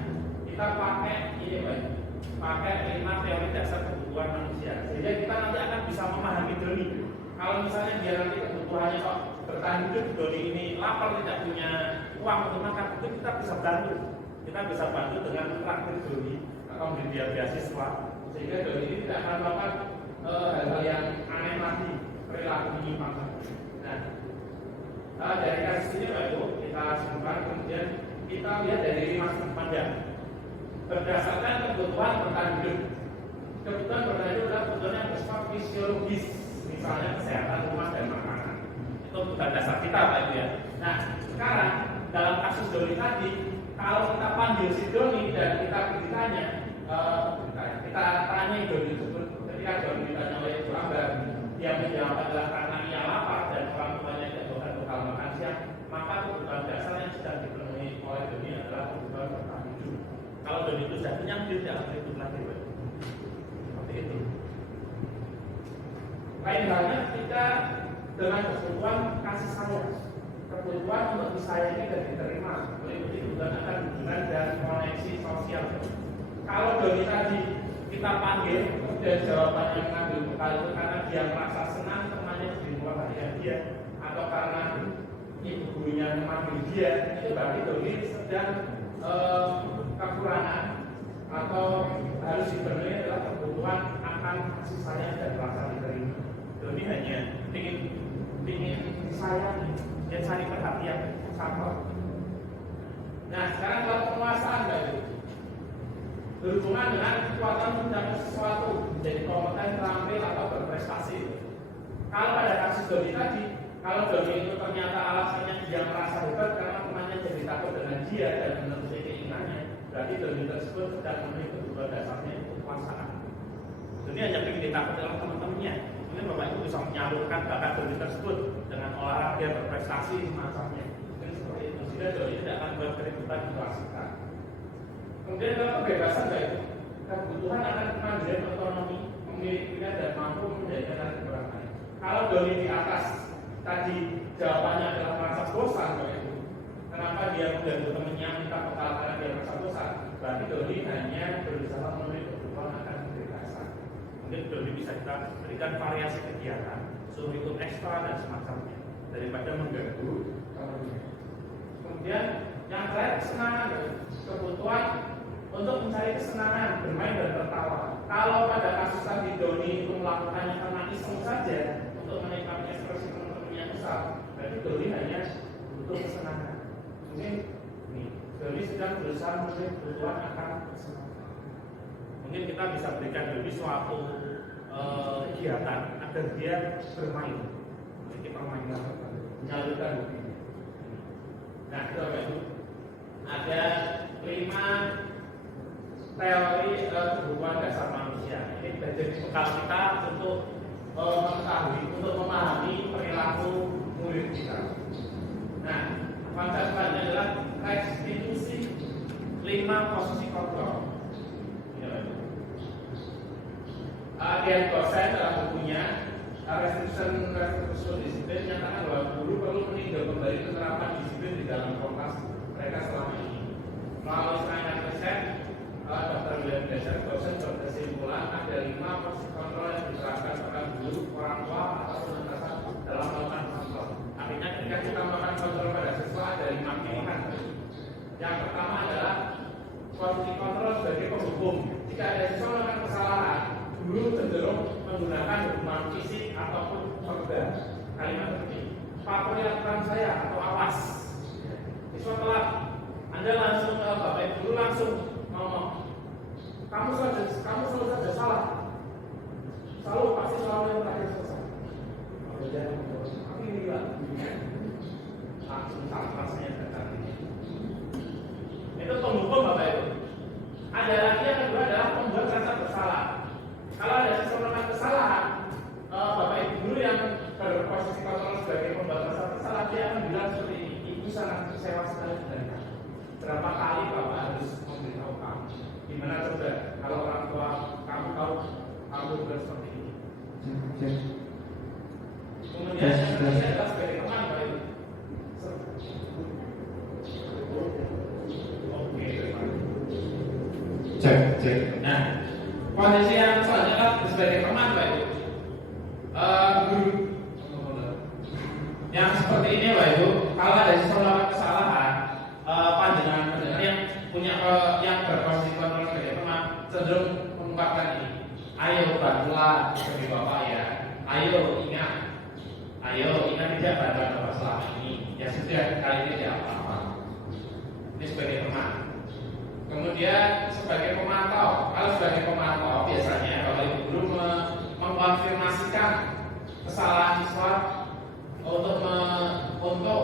kita pakai ini pakai 5 teori dasar kebutuhan manusia. Sehingga kita nanti akan bisa memahami Doni. Kalau misalnya dia nanti kebutuhannya kok bertahan hidup, Doni ini lapar tidak punya uang untuk makan, itu kita bisa bantu. Kita bisa bantu dengan traktir Doni atau memberi dia beasiswa. Sehingga Doni ini tidak akan melakukan hal-hal yang aneh lagi, perilaku menyimpang. Nah, dari kasus ini Pak Ibu kita simpan, kemudian kita lihat dari 5 sudut pandang. Berdasarkan kebutuhan bertahan hidup. Kebutuhan bertahan hidup adalah kebutuhan yang bersifat fisiologis, misalnya kesehatan rumah dan makanan. Itu kebutuhan dasar kita Pak Ibu ya. Nah, sekarang dalam kasus Doni tadi, kalau kita panggil si Doni dan kita ditanya, kita tanya Doni tersebut, ketika Doni ditanya oleh Ibu Ambar, dia menjawab adalah karena ia lapar dan orang tuanya tidak bekal makan siang, maka kebutuhan dasar yang sedang dipenuhi oleh Doni adalah kebutuhan bertahan hidup. Kalau Doni itu sudah kenyang, dia tidak akan hidup lagi. Seperti itu. Lain halnya ketika dengan kebutuhan kasih sayang, kebutuhan untuk disayangi dan diterima, meliputi kebutuhan akan hubungan dan koneksi sosial. Kalau Doni tadi kita panggil dan jawabannya mengambil bekal itu karena dia merasa senang temannya di luar dia, atau karena ibu gurunya memanggil dia, itu berarti Doni sedang kekurangan atau harus dipenuhi adalah kebutuhan akan menampakkan kasih sayang dan rasa diterima. Doni hanya ingin disayangi dan cari perhatian sama. Nah, sekarang kalau penguasaan itu berhubungan dengan kekuatan mencapai sesuatu, menjadi kompeten, terampil atau berprestasi. Kalau pada kasus Doni tadi, kalau Doni itu ternyata alasannya dia merasa hebat karena temannya jadi takut dengan dia dan menerusi keinginannya, berarti Doni tersebut sedang memenuhi kebutuhan dasarnya itu kekuasaan. Doni hanya ingin ditakuti oleh teman-temannya. Mungkin Bapak Ibu bisa menyalurkan bakat Doni tersebut dengan olahraga berprestasi semacamnya. Mungkin seperti itu. Sehingga Doni tidak akan buat keributan di kelas kita. Kemudian kalau kebebasan itu, kebutuhan akan kemandirian otonomi, memiliki pilihan dan mampu menjadikan orang lain. Kalau Doni di atas tadi jawabannya adalah merasa bosan, Bapak Ibu. Kenapa dia mengganggu temannya minta bekal karena dia merasa bosan? Berarti Doni hanya berusaha memenuhi kebutuhan akan kebebasan. Mungkin Doni bisa kita berikan variasi kegiatan, suruh ikut ekstra dan semacamnya daripada mengganggu temannya. Kemudian yang terakhir kesenangan, kebutuhan untuk mencari kesenangan, bermain dan tertawa. Kalau pada kasus tadi Doni itu melakukannya karena iseng saja untuk menikmati ekspresi teman-temannya besar, berarti Doni hanya butuh kesenangan. Mungkin nih, Doni sedang berusaha mencari kebutuhan akan kesenangan. Mungkin kita bisa berikan Doni suatu kegiatan agar dia bermain, memiliki permainan, menyalurkan hobinya. Nah, itu apa itu? Ada 5 teori kebutuhan dasar manusia. Ini menjadi bekal kita untuk mengetahui, untuk memahami perilaku murid kita. Nah, konsep selanjutnya adalah restitusi 5 posisi kontrol. Dian Gosen dalam bukunya Restitution Disiplin menyatakan bahwa guru perlu meninjau kembali penerapan disiplin di dalam kelas mereka selama ini. Melalui serangkaian riset, Dr. William Dasar Gosen berkesimpulan ada 5 posisi kontrol yang diterapkan pada guru, orang tua, atau penuntut dalam melakukan kontrol. Artinya ketika kita melakukan kontrol pada siswa ada 5 pilihan. Yang pertama adalah posisi kontrol sebagai penghukum. Jika ada siswa melakukan kesalahan, guru cenderung menggunakan hukuman fisik ataupun verbal. Kalimat seperti Pak perlihatkan saya atau awas. Siswa telat, Anda langsung Bapak Ibu guru langsung ngomong, kamu selalu saja salah. Pasti selalu yang terakhir selesai. Tapi ini langsung salah rasanya datang. Itu penghukum Bapak Ibu. Ada lagi yang kedua adalah membuat rasa bersalah. Kalau ada siswa melakukan kesalahan, Bapak Ibu guru yang berposisi kontrol sebagai pembuat rasa bersalah, dia akan bilang seperti ini, Ibu sangat kecewa sekali dengan kamu. Berapa kali Bapak harus memberitahu kamu? Gimana coba kalau orang tua kamu tahu kamu berbuat seperti ini? Kemudian yang ketiga adalah sebagai teman, Bapak Ibu. Oke, cek. Nah, posisi yang selanjutnya sebagai teman, Pak Ibu. Guru yang seperti ini, Pak Ibu. Kalau ada siswa melakukan kesalahan, panjenengan yang punya yang berposisi kontrol sebagai teman cenderung mengungkapkan ini. Ayo bantulah sebagai bapak ya. Ayo ingat tidak bantuan bapak selama ini. Ya sudah, kali ini tidak apa-apa. Ini sebagai teman. Kemudian sebagai pemantau, kalau sebagai pemantau biasanya Bapak Ibu guru mengkonfirmasikan kesalahan siswa untuk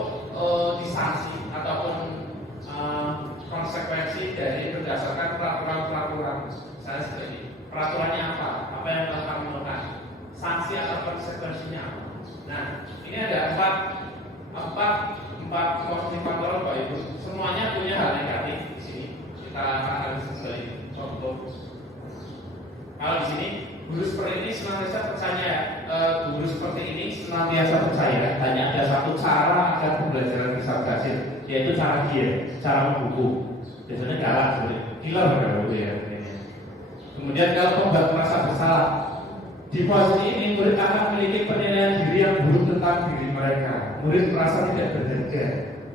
disanksi ataupun konsekuensi dari berdasarkan peraturan. Misalnya seperti ini, peraturannya apa yang harus kami lakukan, sanksi atau konsekuensinya apa. Nah, ini ada empat posisi kontrol Bapak Ibu. Semuanya punya hal negatif di sini. Kita harus sebagai contoh. Kalau di sini guru seperti ini senantiasa percaya, hanya ada satu cara agar pembelajaran bisa berhasil, yaitu cara membuku. Biasanya galak, killer ya. Kemudian kalau pembuat merasa bersalah, di posisi ini murid akan memiliki penilaian diri yang buruk tentang diri mereka. Murid merasa tidak berharga.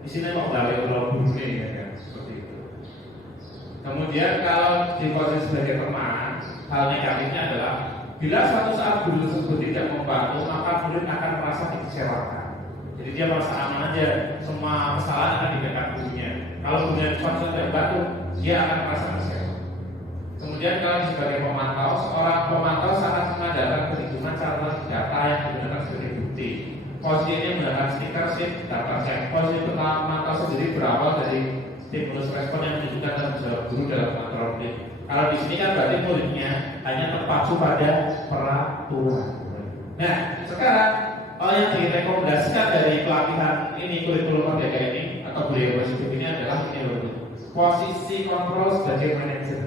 Di sini mau balik guru ini ya. Kemudian kalau di posisi sebagai teman, hal negatifnya adalah Bila suatu saat guru tersebut tidak membantu, maka murid akan merasa dikecewakan. Jadi dia merasa aman aja, semua kesalahan akan diberikan gurunya. Kalau gurunya suatu saat tidak bantu, dia akan merasa kecewa. Kemudian kalau sebagai pemantau, seorang pemantau sangat mengandalkan perhitungan catatan data yang digunakan sebagai bukti. Posisi ini menggunakan stiker sheet, data set. Posisi pemantau sendiri berawal dari stimulus respon yang menunjukkan tanggung jawab guru dalam mengontrol murid. Kalau di sini kan berarti muridnya hanya terpacu pada peraturan. Nah, sekarang yang direkomendasikan dari pelatihan ini, kurikulum merdeka ini atau budaya positif ini adalah ini loh, posisi kontrol sebagai manajer.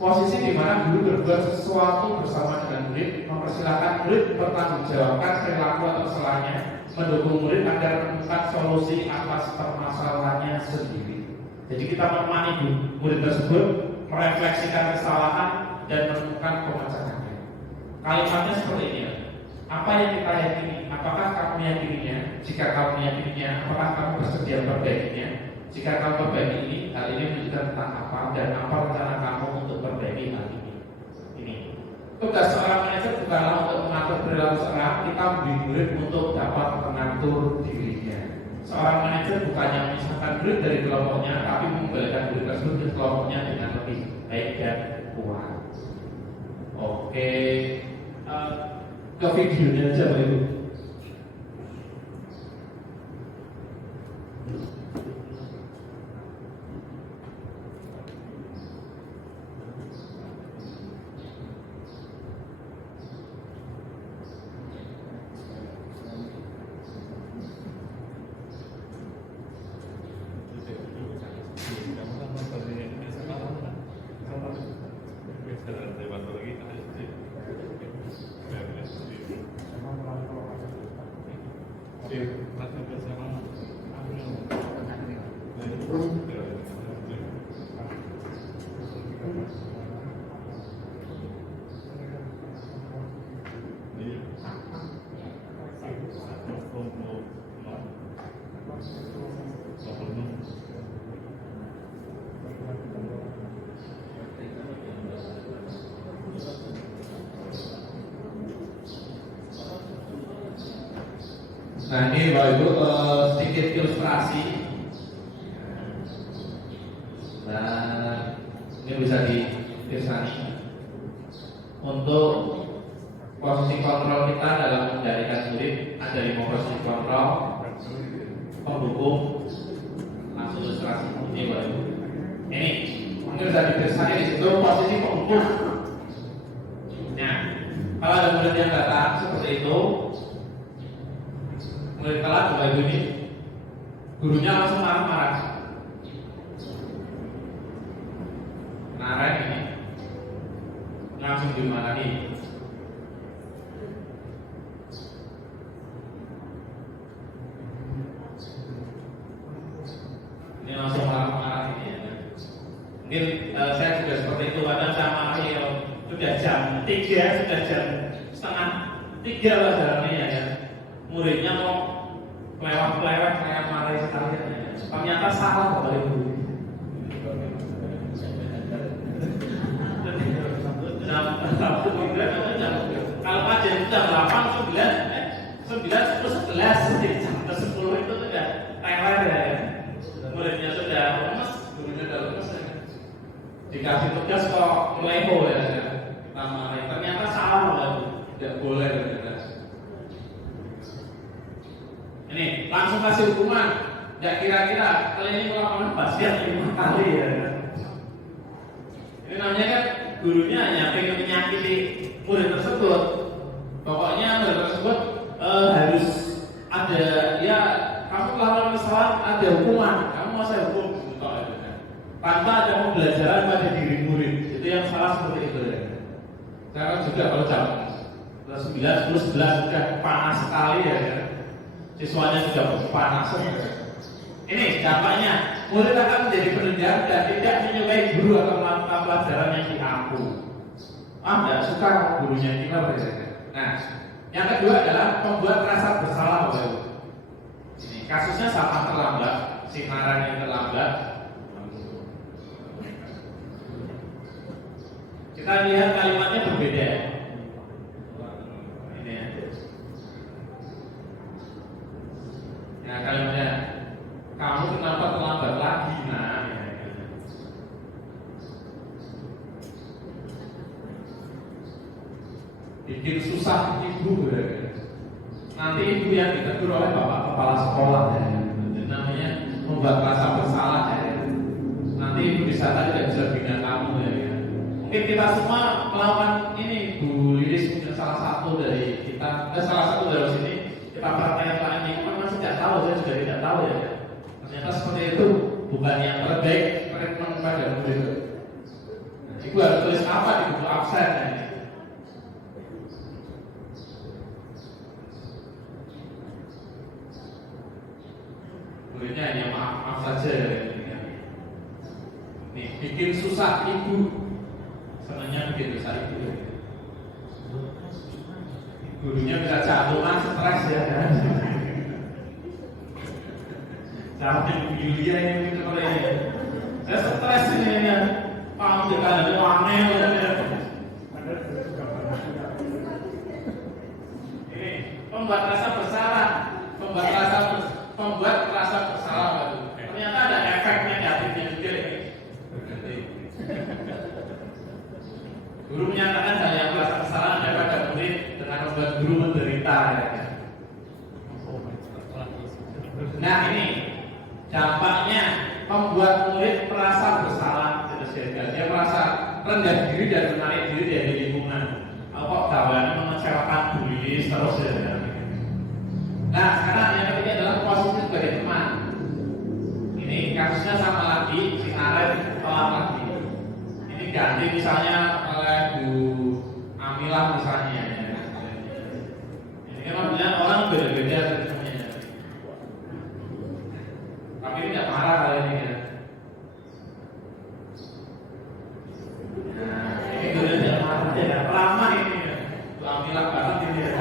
Posisi di mana guru berbuat sesuatu bersama dengan murid, mempersilahkan murid bertanggungjawabkan perilaku atau kesalahannya, mendukung murid agar menemukan solusi atas permasalahannya sendiri. Jadi kita menemani murid tersebut merefleksikan kesalahan dan menemukan pemecahannya. Kalimatnya seperti ini ya. Apa yang kita yakini? Apakah kamu meyakininya? Jika kamu meyakininya, apakah kamu bersedia memperbaikinya? Jika kamu perbaiki ini, hal ini menunjukkan tentang apa dan apa rencana kamu untuk perbaiki hal ini. Ini tugas seorang manajer bukanlah untuk mengatur perilaku seorang, kita memberi murid untuk dapat mengatur dirinya. Seorang manajer bukannya memisahkan murid dari kelompoknya, tapi mengembalikan murid tersebut ke kelompoknya dengan lebih baik dan kuat. Oke, ke videonya aja Pak Ibu. Nah ini Bapak Ibu sedikit ilustrasi. Nah ini bisa diilustrasi untuk posisi kontrol kita dalam mengendalikan murid. Ada 5 posisi kontrol: pendukung, langsung ilustrasi ini Bapak Ibu. Ini mungkin bisa diilustrasi di situ posisi pendukung. Nah kalau ada murid yang datang seperti itu, mulai telat Bapak Ibu, ini gurunya langsung marah-marah. Marah ini langsung dimarahi. Ini langsung marah-marah ini ya. Mungkin saya juga seperti itu, kadang saya marahi sudah jam 3, sudah jam setengah 3 lah jalannya ya. Muridnya mau kelewat-kelewat, saya marahi sekali. Ternyata salah Bapak Ibu. Kalau kajian itu jam 8, 9, 10, 11, jam 10 itu sudah teler ya. Muridnya sudah lemes, gurunya sudah lemes ya. Dikasih tugas kok meleho ya. Kita marahi, ternyata salah Bapak Ibu. Tidak boleh ya. Ini langsung kasih hukuman. Ya kira-kira kali ini melakukan basiat 5 kali ya. Ini namanya kan gurunya hanya pengen menyakiti murid tersebut. Pokoknya murid tersebut harus ada, ya kamu melakukan kesalahan ada hukuman. Kamu mau saya hukum tanpa ada pembelajaran pada diri murid. Itu yang salah seperti itu ya. Karena juga kalau jam 9, 10, 11 sudah panas sekali ya. Siswanya sudah panas. Ini dampaknya murid akan menjadi pendiam dan tidak menyukai guru atau mata pelajaran yang diampu. Tidak suka gurunya ini lah. Nah, yang kedua adalah membuat rasa bersalah Bapak Ibu. Ini kasusnya sama terlambat, si marahnya terlambat. Kita lihat kalimatnya berbeda. nanti ibu yang ditegur oleh bapak kepala sekolah ya. Itu namanya membuat rasa bersalah ya. Nanti ibu bisa tidak bisa bina kamu ya. Mungkin kita semua melakukan ini. Bu Lilis mungkin salah satu dari kita, salah satu dari sini kita pertanyaan ini memang tidak tahu, saya juga tidak tahu ya. Ternyata seperti itu bukan yang terbaik treatment pada murid. Ibu harus tulis apa di buku absen ya. Muridnya hanya maaf saja ya. Nih, bikin susah ibu. Senangnya bikin susah ibu ya. Gurunya bisa jatuhan stres ya kan. Jangan Yulia ini seperti ini. Saya stres ini ya. Kalau kita ada wangi ya. Ini membuat rasa bersalah, membuat rasa bersalah baru. Ternyata ada efek negatifnya juga ini. Guru menyatakan hal yang merasa kesalahan daripada murid dengan membuat guru menderita ya. Nah ini dampaknya membuat murid merasa bersalah, dia merasa rendah diri dan menarik diri dari lingkungan. Kok gawaannya mengecewakan Bu Lilis terus ya. Nah sekarang yang ketiga adalah posisi sebagai teman. Ini kasusnya sama lagi, si Arif tolak lagi. Ini ganti misalnya oleh Bu Amilah misalnya. Ini kan bilang orang beda-beda sebenarnya. Tapi ini tidak marah kali ini ya. Nah, ini benar tidak marah ya, ramah ini ya. Bu Amilah banget ini ya.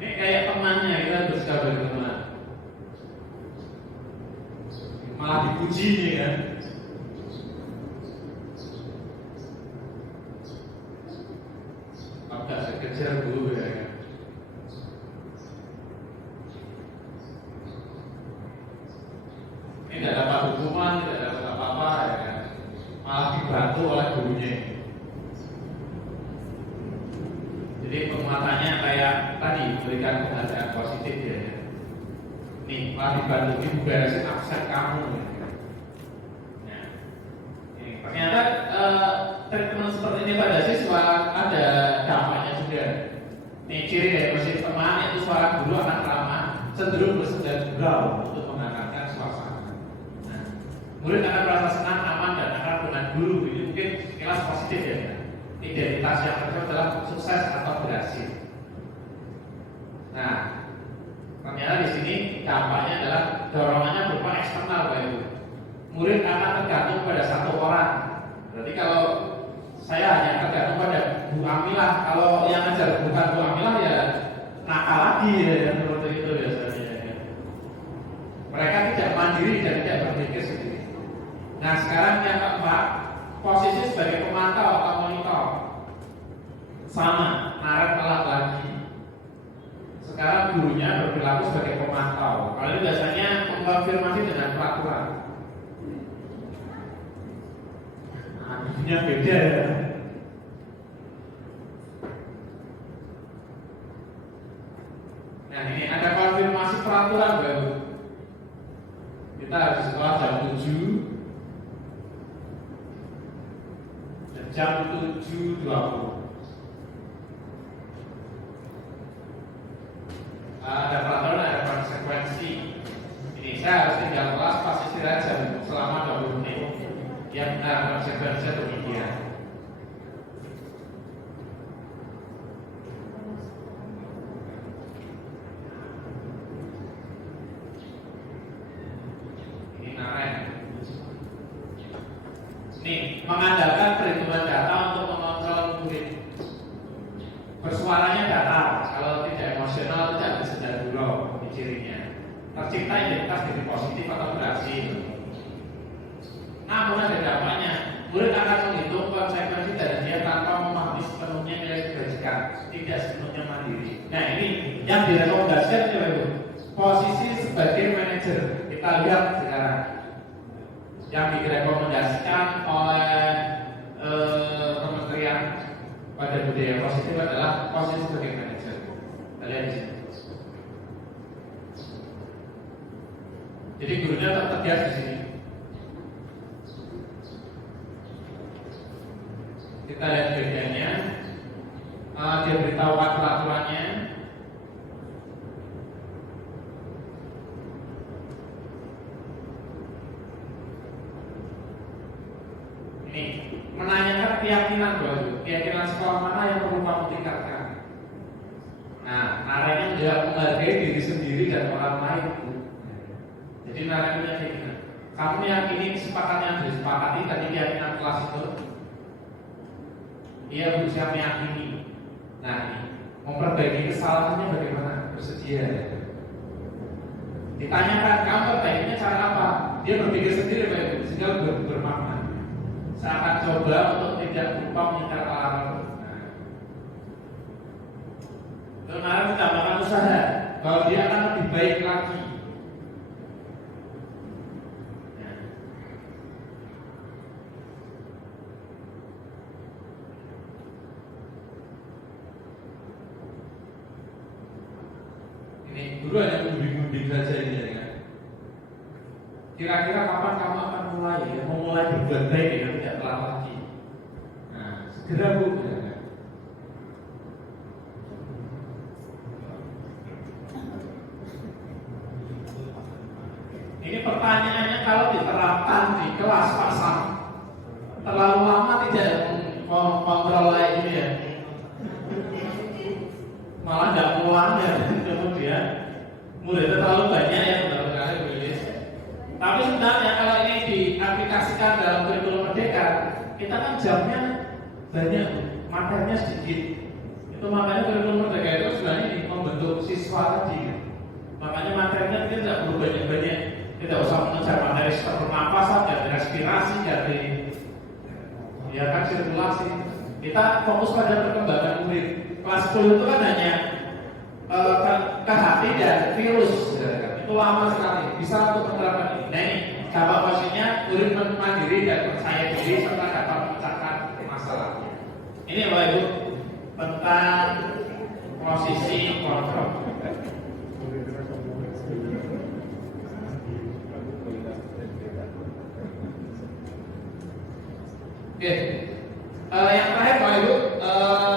Ini kayak temannya, kita bersikap sebagai teman. Malah dipuji nih kan. Agak saya kejar dulu ya kan. Ini tidak dapat hukuman, tidak dapat apa-apa ya kan. Malah dibantu oleh gurunya. Jadi penguatannya kayak tadi berikan penghargaan positif ya. Nih, malah dibantu ibu beresin absen kamu. Nah, ini ternyata treatment seperti ini pada siswa ada dampaknya juga. Nih ciri dari mesin teman itu suara guru akan ramah, cenderung bersedia gurau untuk menghangatkan suasana. Nah, murid akan merasa senang, aman dan akan dengan guru. Ini mungkin sekilas positif ya. Identitas yang terjadi adalah sukses atau berhasil. Nah, ternyata di sini dampaknya adalah dorongannya berupa eksternal, Bapak Ibu. Murid akan tergantung pada satu orang. Berarti kalau saya hanya tergantung pada Bu Amilah, kalau yang ngajar bukan Bu Amilah ya nakal lagi ya, seperti itu biasanya. Mereka tidak mandiri dan tidak berpikir sendiri. Nah sekarang yang keempat, posisi sebagai pemantau atau monitor. Sama, naret telat lagi. Sekarang gurunya berperilaku sebagai pemantau. Kalau ini biasanya mengkonfirmasi dengan peraturan. Nah, gurunya beda ya. Nah ini ada konfirmasi peraturan baru. Kita harus sekolah jam 7 dan jam 7.20. Ada peraturan, ada konsekuensi. Ini saya harus tinggal kelas pas istirahat jam selama 20 menit. Yang benar konsekuensinya demikian. Ini naik. Nih, mengandalkan perhitungan data untuk mengontrol murid. Bersuaranya datar, kalau tidak emosional tidak bisa jadi gurau, ini cirinya. Tercipta identitas jadi positif atau berhasil. Namun ada dampaknya, murid akan menghitung konsekuensi dari dia tanpa memahami sepenuhnya nilai kebajikan, tidak sepenuhnya mandiri. Nah ini yang direkomendasikan itu posisi sebagai manajer. Kita lihat sekarang yang direkomendasikan oleh dan budaya positif adalah posisi sebagai manajer. Kalian di sini. Jadi gurunya tetap tegas di sini. Kita lihat bedanya. Dia beritahu aturannya. Ini menanyakan keyakinan baru, keyakinan sekolah mana yang perlu kamu tingkatkan. Nah, narenya juga menghargai diri sendiri dan orang lain. Jadi narenya kayak gini. Kamu yakini kesepakatan yang disepakati tadi keyakinan kelas itu? Ia berusaha meyakini. Nah, memperbaiki kesalahannya bagaimana? Bersedia. Ditanyakan, kamu perbaikinya cara apa? Dia berpikir sendiri Pak Ibu, sehingga bermakna. Saya akan coba untuk tidak lupa mengikat alarm. Kemarin ditambahkan usaha bahwa dia akan lebih baik lagi. Ini guru hanya membimbing saja ini ya kan. Kira-kira kapan kamu akan mulai ya? Memulai berbuat baik ya, tidak telat lagi. Nah, segera Bu. Ya, kan? Ini pertanyaannya kalau diterapkan di kelas pasang terlalu lama tidak mengontrol ini ya. Malah tidak pulang ya, kemudian muridnya terlalu banyak ya benar-benar tulis. Tapi sebenarnya kalau ini diaplikasikan dalam kurikulum merdeka, kita kan jamnya banyak, materinya sedikit. Itu makanya kurikulum merdeka itu sebenarnya ini membentuk siswa tadi. Makanya materinya kita tidak perlu banyak-banyak, tidak usah mengejar materi pernapasan, dari respirasi, dari ya kan sirkulasi. Kita fokus pada perkembangan murid. Kelas 10 itu kan hanya ke hati dan virus ya. Itu lama sekali, bisa untuk menerapkan ini. Nah ini dampak posisinya murid mandiri dan percaya diri serta dapat memecahkan masalah. Ini Bapak Ibu tentang posisi kontrol. Oke, yang terakhir Bapak Ibu,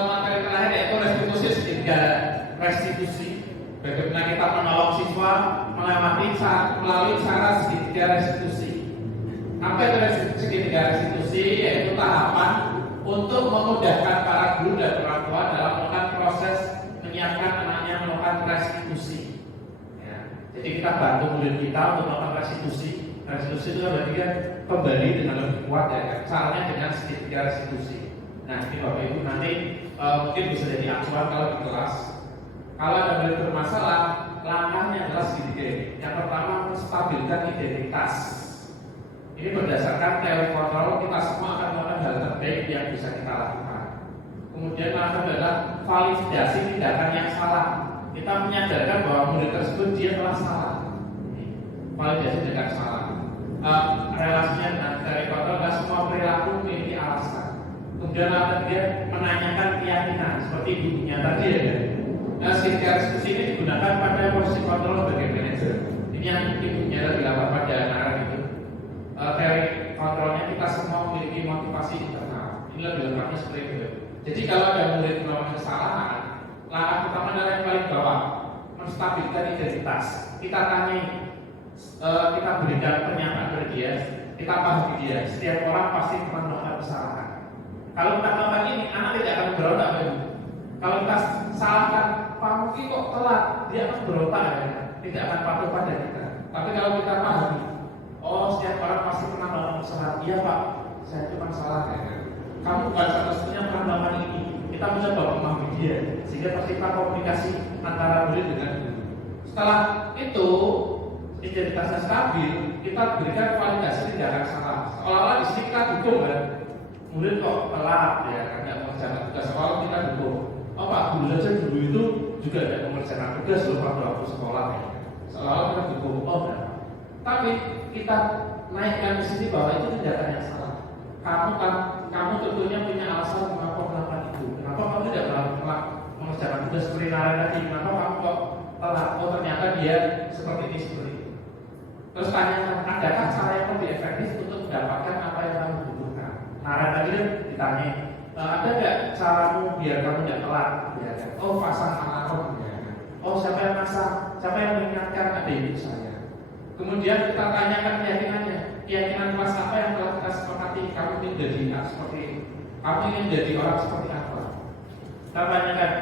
materi terakhir yaitu restitusi segitiga restitusi. Bagaimana kita menolong siswa melewati melalui cara segitiga restitusi. Apa itu segitiga restitusi? Yaitu tahapan untuk memudahkan para guru dan orang tua dalam melakukan proses menyiapkan anaknya melakukan restitusi. Ya, jadi kita bantu murid kita untuk melakukan restitusi. Restitusi itu berarti kan kembali dengan lebih kuat ya kan? Caranya dengan segitiga restitusi. Nah ini Bapak Ibu nanti mungkin bisa jadi acuan kalau di kelas. Kalau ada murid bermasalah, langkahnya adalah segitiga ini. Yang pertama menstabilkan identitas. Ini berdasarkan teori kontrol, kita semua akan melakukan hal terbaik yang bisa kita lakukan. Kemudian langkah adalah validasi tindakan yang salah. Kita menyadarkan bahwa murid tersebut dia telah salah. Validasi tindakan salah. Relasinya dengan teori kontrol adalah semua perilaku memiliki alasan. Kemudian langkah ketiga menanyakan keyakinan seperti ibunya tadi ya. Nah, segitiga restitusi ini digunakan pada posisi kontrol sebagai manajer. Ini yang ibunya tadi dilakukan pada anak-anak itu. Teori kontrolnya kita semua memiliki motivasi internal. Ini lebih lengkapnya seperti itu. Jadi kalau ada murid melakukan kesalahan, langkah pertama adalah yang paling bawah, menstabilkan identitas. Kita tanya, kita berikan pernyataan kepada dia, kita pahami dia. Setiap orang pasti pernah melakukan kesalahan. Kalau kita melakukan ini, anak tidak akan berontak. Kalau kita salahkan, Pak Muki kok telat, dia akan berontak ya, tidak akan patuh pada kita. Tapi kalau kita pahami, oh setiap orang pasti pernah melakukan kesalahan. Iya Pak, saya cuma salah ya. Kamu bukan satu-satunya pernah melakukan ini. Kita mencoba memahami dia, sehingga tercipta komunikasi antara murid dengan guru. Setelah itu, identitasnya stabil, kita berikan validasi tindakan salah. Seolah-olah di sini kita dukung kan. Murid kok telat ya, tidak mengerjakan tugas sekolah, kita dukung. Oh Pak, guru saja dulu itu juga tidak mengerjakan tugas loh pada waktu sekolah ya. Seolah-olah kita dukung. Oh enggak. Tapi kita naikkan di sini bahwa itu tindakan yang salah. Kamu tentunya punya alasan mengapa melakukan itu. Kenapa jangan mudah seperti Nara tadi. Kenapa kamu kok telat? Oh ternyata dia seperti ini seperti ini. Terus tanya, adakah cara yang lebih efektif untuk mendapatkan apa yang kamu butuhkan? Nara tadi kan ditanya, ada nggak caramu biar kamu tidak telat? Ya, kan? Oh pasang alarm. Ya, kan? Oh siapa yang pasang? Siapa yang mengingatkan? Ada ibu saya. Kemudian kita tanyakan keyakinannya. Keyakinan kelas apa yang telah kita sepakati? Kamu ingin jadi seperti ini. Kamu ingin jadi orang seperti apa? Kita tanyakan,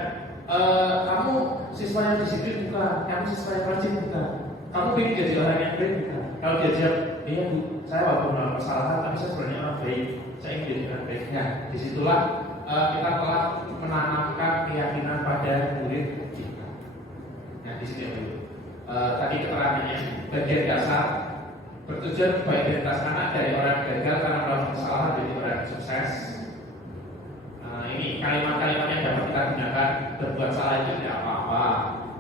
kamu siswa yang disiplin bukan? Kamu siswa yang rajin bukan? Kamu ingin jadi orang yang baik bukan? Kalau dia jawab, iya bu, saya walaupun melakukan kesalahan, tapi saya sebenarnya orang baik. Saya ingin jadi orang baik. Nah, disitulah kita telah menanamkan keyakinan pada murid kita. Nah, di sini dulu. Tadi keterangannya, bagian dasar bertujuan kebaikan identitas anak dari orang gagal karena melakukan kesalahan menjadi orang sukses. Ini kalimat-kalimat yang dapat kita gunakan. Berbuat salah itu tidak apa-apa.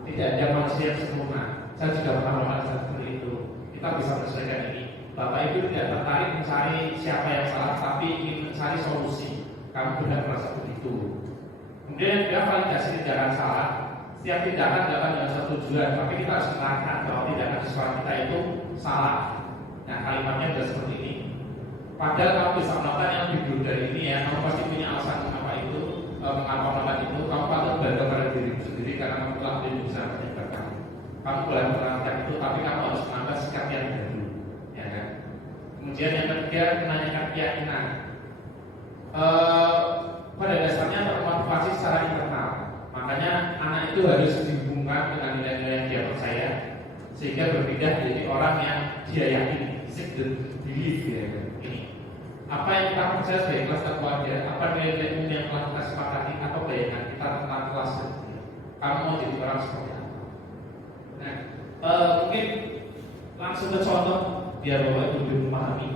Tidak ada manusia yang sempurna. Saya juga pernah melakukan seperti itu. Kita bisa menyelesaikan ini. Bapak Ibu tidak tertarik mencari siapa yang salah, tapi ingin mencari solusi. Kamu benar merasa begitu. Kemudian yang kedua, validasi tindakan salah. Setiap tindakan dilakukan dengan satu tujuan, tapi kita harus menerangkan bahwa tindakan sesuatu kita itu salah. Nah, kalimatnya sudah seperti ini. Padahal kamu bisa melakukan yang lebih dulu dari ini ya. Kamu pasti punya alasan mengapa itu, mengapa melakukan itu. Kamu patut bangga pada dirimu sendiri karena kamu telah menjadi besar penyebab kamu. Kamu boleh menerangkan itu, tapi kamu harus menambah sikap yang baru, ya kan? Kemudian yang ketiga, menanyakan keyakinan. Pada dasarnya termotivasi secara internal. Makanya anak itu harus dihubungkan dengan nilai-nilai yang dia percaya, sehingga berpindah menjadi orang yang dia yakini, seek the belief ya. Ini apa yang kita percaya sebagai kelas keluarga, apa nilai-nilai umum yang telah kita sepakati, atau bayangan kita tentang kelas sendiri. Kamu mau jadi orang seperti apa? Nah, mungkin langsung ke contoh biar Bapak Ibu lebih memahami.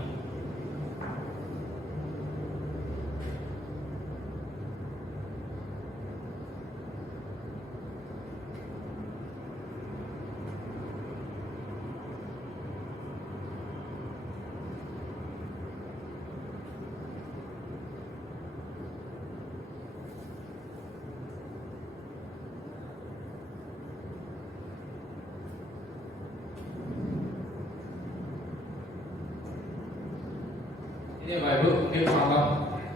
Ini Bapak Ibu mungkin contoh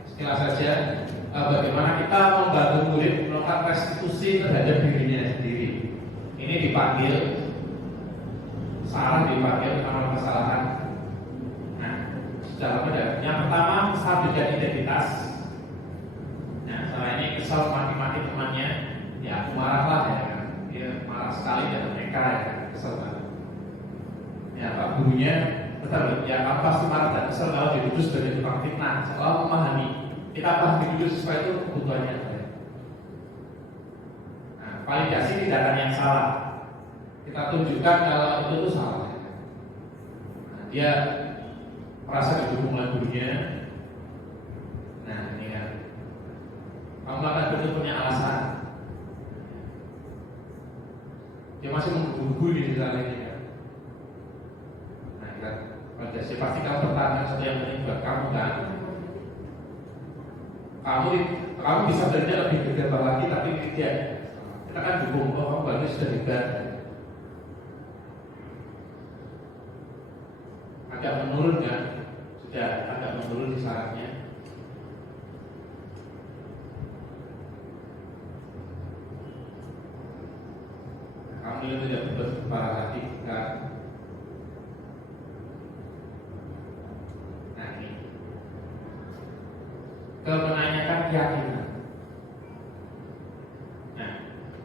sekilas saja bagaimana kita membantu murid melakukan restitusi terhadap dirinya sendiri. Ini dipanggil salah, dipanggil karena kesalahan. Nah, sudah beda. Yang pertama, stabilkan identitas. Nah, setelah ini kesal maki-maki temannya, ya aku marah lah ya. Dia marah sekali dan mereka ya, kesal banget. Ya, Pak gurunya betul, ya kamu pasti marah dan kesal kalau dituduh sebagai tukang fitnah. Kalau memahami, kita pahami dulu sesuai itu kebutuhannya. Nah, validasi tindakan yang salah. Kita tunjukkan kalau itu salah. Nah, dia merasa didukung oleh gurunya. Nah, ini kan, kamu akan betul punya alasan. Dia masih menggugur di dalam ini kan. Nah, kan. Validasi pasti kamu bertanya sesuatu yang penting buat kamu kan. Kamu bisa belajar lebih gegabah lagi, tapi tidak. Kita kan dukung, oh kamu bagus sudah hebat. Agak menurun kan, sudah agak menurun di syaratnya. Kamu itu tidak berparah hati kan. Menanyakan keyakinan. Nah,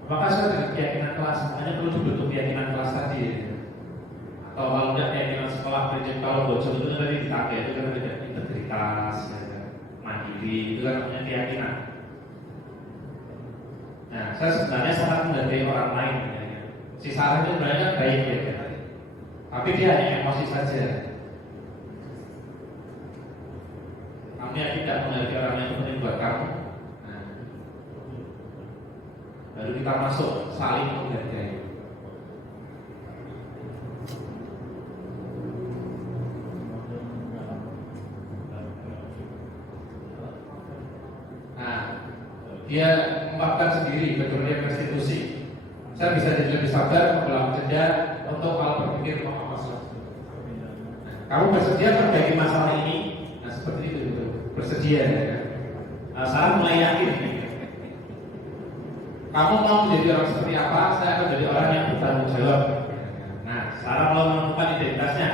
apakah saya dengan keyakinan kelas? Makanya perlu dibentuk keyakinan kelas tadi ya. Atau kalau tidak keyakinan sekolah, prinsip kalau bocor itu tadi dipakai itu kan ada integritas, ya, mandiri, itu kan namanya keyakinan. Nah, saya sebenarnya sangat menghargai orang lain. Ya. Si Sarah itu sebenarnya baik ya, tapi dia hanya emosi saja. Kamu tidak menghargai orang yang penting buat kamu. Nah, baru kita masuk saling menghargai. Nah, dia memaafkan sendiri, betul dia restitusi. Saya bisa jadi lebih sabar, membelah jeda untuk kalau berpikir mau apa saja. Kamu bersedia perbaiki masalah ini? Nah seperti itu gitu. Bersedia ya. Nah, saya mulai yakin. Kamu mau menjadi orang seperti apa? Saya akan jadi orang yang bertanggung jawab. Nah, sekarang kalau menemukan identitasnya,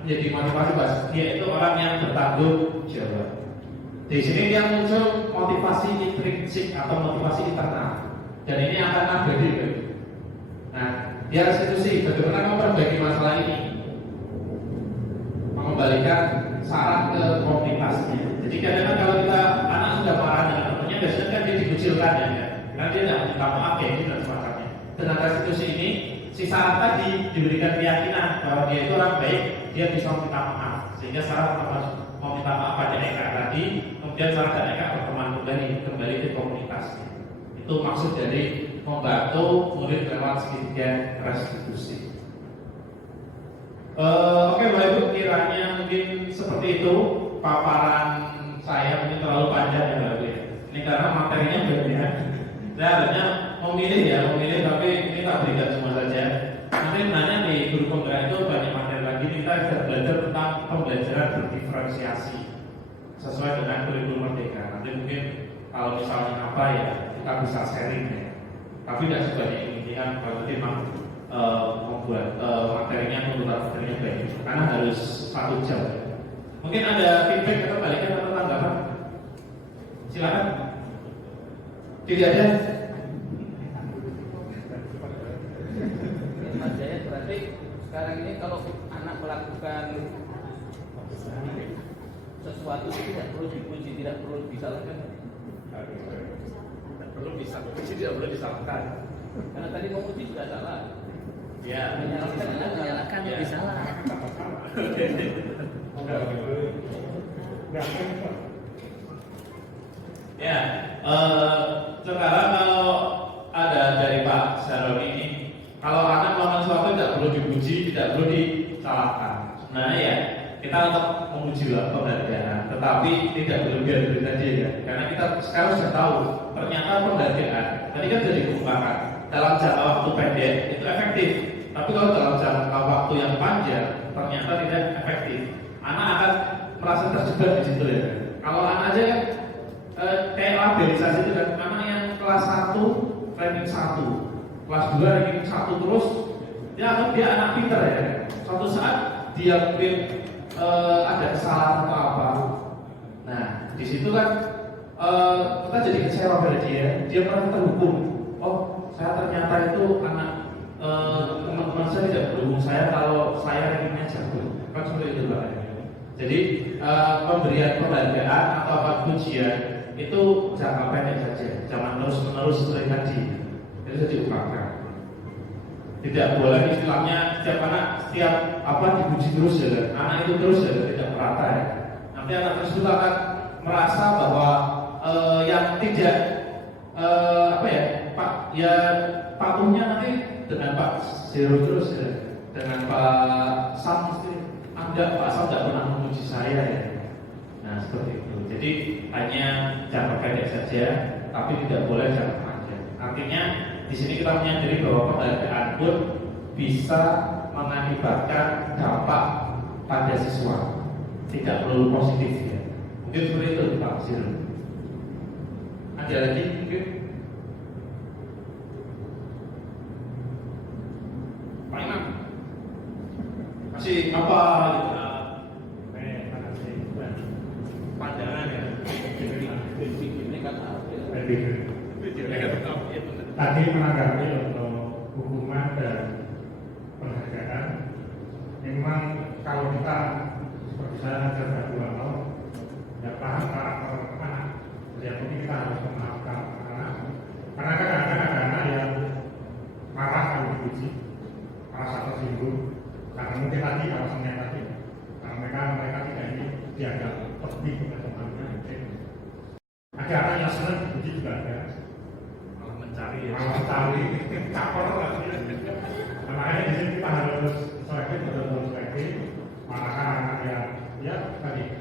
menjadi motivasi bahwa dia itu orang yang bertanggung jawab. Di sini dia muncul motivasi intrinsik atau motivasi internal, dan ini akan abadi. Nah, dia restitusi. Bagaimana memperbaiki masalah ini? Mengembalikan saraf ke komunitasnya. Jadi kadang-kadang kalau kita anak sudah marah dengan temannya, biasanya kan dia dikucilkan ya. Karena dia tidak minta maaf ya, dan semacamnya. Dengan restitusi ini, si saraf tadi diberikan keyakinan bahwa dia itu orang baik, dia bisa minta maaf. Sehingga saraf harus mau minta maaf pada Eka tadi, kemudian saraf dan Eka berteman kembali ke komunitasnya. Itu maksud dari membantu murid lewat segitiga restitusi. Oke Bapak Ibu, kiranya mungkin seperti itu paparan saya, mungkin terlalu panjang ya Bapak Ibu. Ini karena materinya berbeda. Saya harusnya memilih tapi ini tak berikan semua saja. Nanti nanya di guru penggerak itu banyak materi lagi. Kita bisa belajar tentang pembelajaran berdiferensiasi sesuai dengan kurikulum Merdeka. Nanti mungkin kalau misalnya apa ya kita bisa sharing ya. Tapi tidak sebanyak ini kan berarti memang membuat materinya baik. Karena harus 1 jam. Mungkin ada feedback atau balikan atau tanggapan? Silakan. Tidak ada. Mas Jaya, berarti sekarang ini kalau anak melakukan sesuatu tidak perlu dipuji, tidak perlu disalahkan. Tidak perlu disalahkan. Karena tadi memuji sudah salah. Ya, menyalahkan ya. lebih salah. Ya, sekarang kalau ada dari Pak Saron ini, kalau anak melakukan sesuatu tidak perlu dipuji, tidak perlu disalahkan. Nah ya, kita untuk memuji pembelajaran, tetapi tidak berlebihan tadi ya, karena kita sekarang sudah tahu ternyata pembelajaran tadi kan sudah dikemukakan dalam jangka waktu pendek itu efektif, tapi kalau dalam jangka waktu yang panjang ternyata tidak efektif. Anak akan merasa terjebak di situ ya. Kalau anak aja kan kayak labelisasi itu kan, anak yang kelas 1 ranking 1, kelas 2 ranking 1 terus dia anak pintar ya. Suatu saat dia mungkin ada kesalahan atau apa. Nah, di situ kan kita jadi kecewa pada dia merasa terhukum. Oh, saya ternyata itu anak teman-teman saya tidak berhubung saya kalau saya rankingnya jago. Kan seperti itu Pak. Jadi pemberian penghargaan atau apa pujian itu jangka pendek saja, jangan terus-menerus seperti tadi. Itu sudah diungkapkan. Tidak boleh istilahnya setiap apa dipuji terus ya, anak itu terus ya, tidak merata ya. Nanti anak tersebut akan merasa bahwa yang tidak apa ya Pak ya patuhnya nanti dengan Pak Zero terus ya, dengan Pak Sam mesti Anda Pak Sam tidak pernah memuji saya ya. Nah seperti itu. Jadi hanya jangka pendek saja, tapi tidak boleh jangka panjang. Artinya di sini kita menyadari bahwa penghargaan pun bisa mengakibatkan dampak pada siswa, tidak perlu positif ya. Mungkin seperti itu Pak Zero. Ada lagi mungkin? Pak Imam masih apa pandangan ya? Tadi menanggapi untuk hukuman dan penghargaan, memang kalau kita seperti saya ajar bagi awal, tidak paham karakter anak, ya mungkin kita harus memaafkan anak, karena kadang-kadang ada anak yang marah kalau dipuji, merasa tersinggung, karena mungkin tadi alasannya tadi, karena mereka tidak ingin dianggap lebih kepada temannya. Ada anak yang senang dipuji juga ada. Mencari caper lagi. Makanya di sini kita harus selektif, betul-betul selektif. Manakah anak yang ya tadi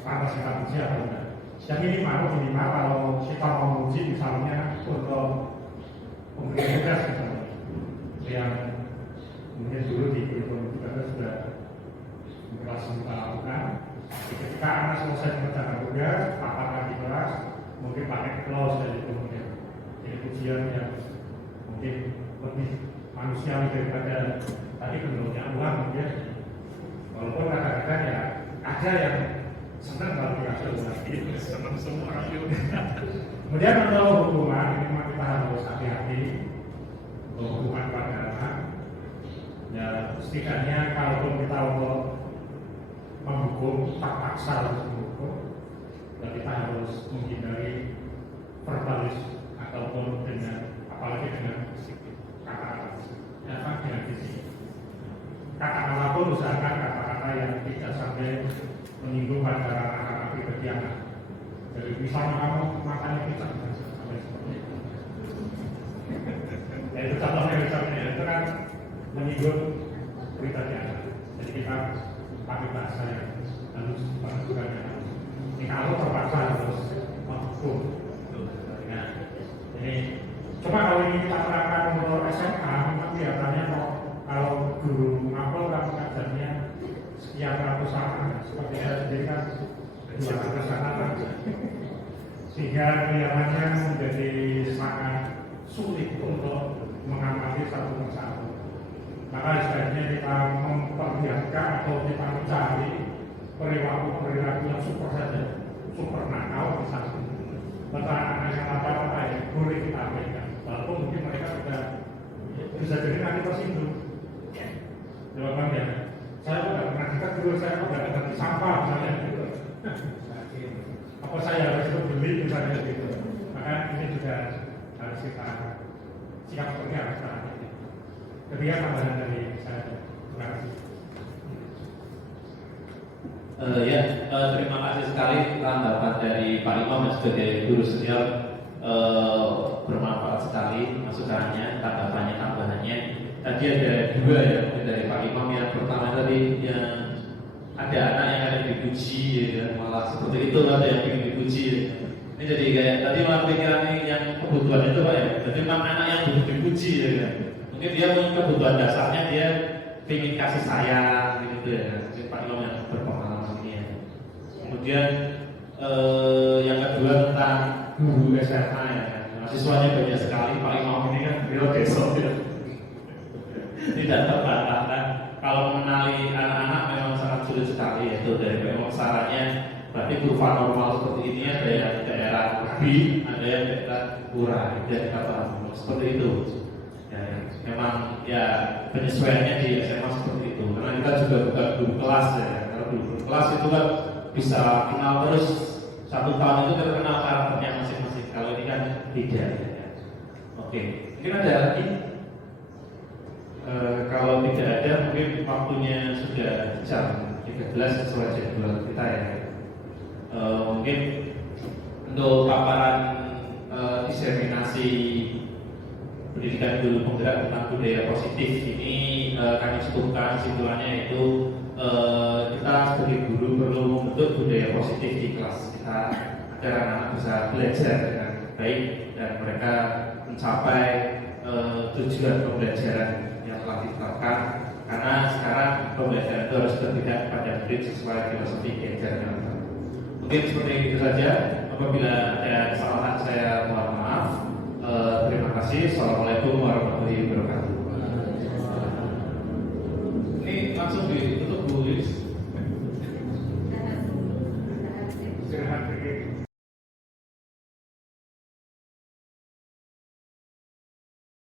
pantas kita puji atau enggak. yang minimal kalau kita mau menguji misalnya untuk pemberian tugas misalnya yang mungkin dulu di kurikulum kita sudah kelas kita lakukan. Ketika anak selesai mengerjakan tugas, apakah di kelas mungkin pakai close dari kemudian jadi ujian yang mungkin lebih manusiawi daripada tadi bentuknya uang mungkin. Walaupun kadang-kadang ya ada yang senang kalau dikasih uang, senang semua. Kemudian untuk hukuman ini memang kita harus hati-hati untuk hukuman pada anak. Ya setidaknya kalaupun kita untuk menghukum tak paksa harus menghukum, dan kita harus menghindari verbalis ataupun dengan apalagi dengan kata dengan fisik. Kata-kata pun usahakan kata-kata yang tidak sampai menyinggung pada anak-anak pribadi anak. Jadi misalnya kamu makannya pizza sampai seperti itu. Ya itu contohnya misalnya itu kan menyinggung pribadi anak. Jadi kita pakai bahasa yang halus, bukan yang halus. Ini kalau terpaksa harus menghukum. Nah, ini cuma kalau ini kita terapkan untuk SMA, memang kelihatannya kalau guru mapel kan mengajarnya sekian ratus anak, seperti saya sendiri kan 200 anak, sehingga kelihatannya menjadi sangat sulit untuk mengamati satu persatu. Maka sebaiknya kita memperlihatkan atau kita mencari perilaku yang super saja, super nakal misalnya. Maka anak-anak yang apa-apa ya boleh kita abaikan, walaupun mungkin mereka sudah bisa jadi nanti tersinggung. Jawaban ya, saya tidak pernah kita dulu, saya tidak ganti sampah misalnya gitu. Apa saya harus beli misalnya gitu. Maka ini juga harus kita sikap seperti apa sekarang. Ketiga tambahan dari saya. Terima kasih. Terima kasih sekali tanggapan dari Pak Imam sebagai guru senior, bermanfaat sekali masukannya, tanggapannya, tambahannya. Tadi ada dua ya dari Pak Imam. Yang pertama tadi yang ada anak yang ada dipuji ya, malah seperti itu ada yang ingin dipuji ya. Ini jadi kayak tadi malah pikiran yang kebutuhan itu Pak ya. Jadi memang anak yang butuh dipuji ya kan. Mungkin dia punya kebutuhan dasarnya, dia ingin kasih sayang gitu ya. Mungkin Pak Imam yang berpengalaman ini ya. Kemudian yang kedua tentang guru SMA ya. Mahasiswanya banyak sekali. Pak Imam ini kan beliau besok ya. Tidak terbantahkan. Kalau mengenali anak-anak memang sangat sulit sekali, yaitu dari memang sarannya berarti kurva normal seperti ini, ada yang daerah lebih, ada yang daerah kurang, jadi kata seperti itu. Ya, memang ya penyesuaiannya di SMA seperti itu. Karena kita juga bukan guru kelas ya. Kalau guru kelas itu kan bisa kenal terus 1 tahun itu terkenal karakternya masing-masing. Kalau ini kan tidak. Ya. Oke, mungkin ada lagi. Kalau tidak ada, mungkin waktunya sudah jam 13 sesuai jadwal kita ya. Mungkin untuk paparan diseminasi pendidikan guru penggerak tentang budaya positif ini kami cukupkan. Kesimpulannya yaitu kita sebagai guru perlu membentuk budaya positif di kelas kita agar anak-anak bisa belajar dengan baik dan mereka mencapai tujuan pembelajaran telah ditetapkan, karena sekarang pembelajaran itu harus berpindah pada murid sesuai filosofi Genscher. Mungkin seperti itu saja. Apabila ada kesalahan saya mohon maaf. Terima kasih. Assalamualaikum warahmatullahi wabarakatuh. Ini langsung di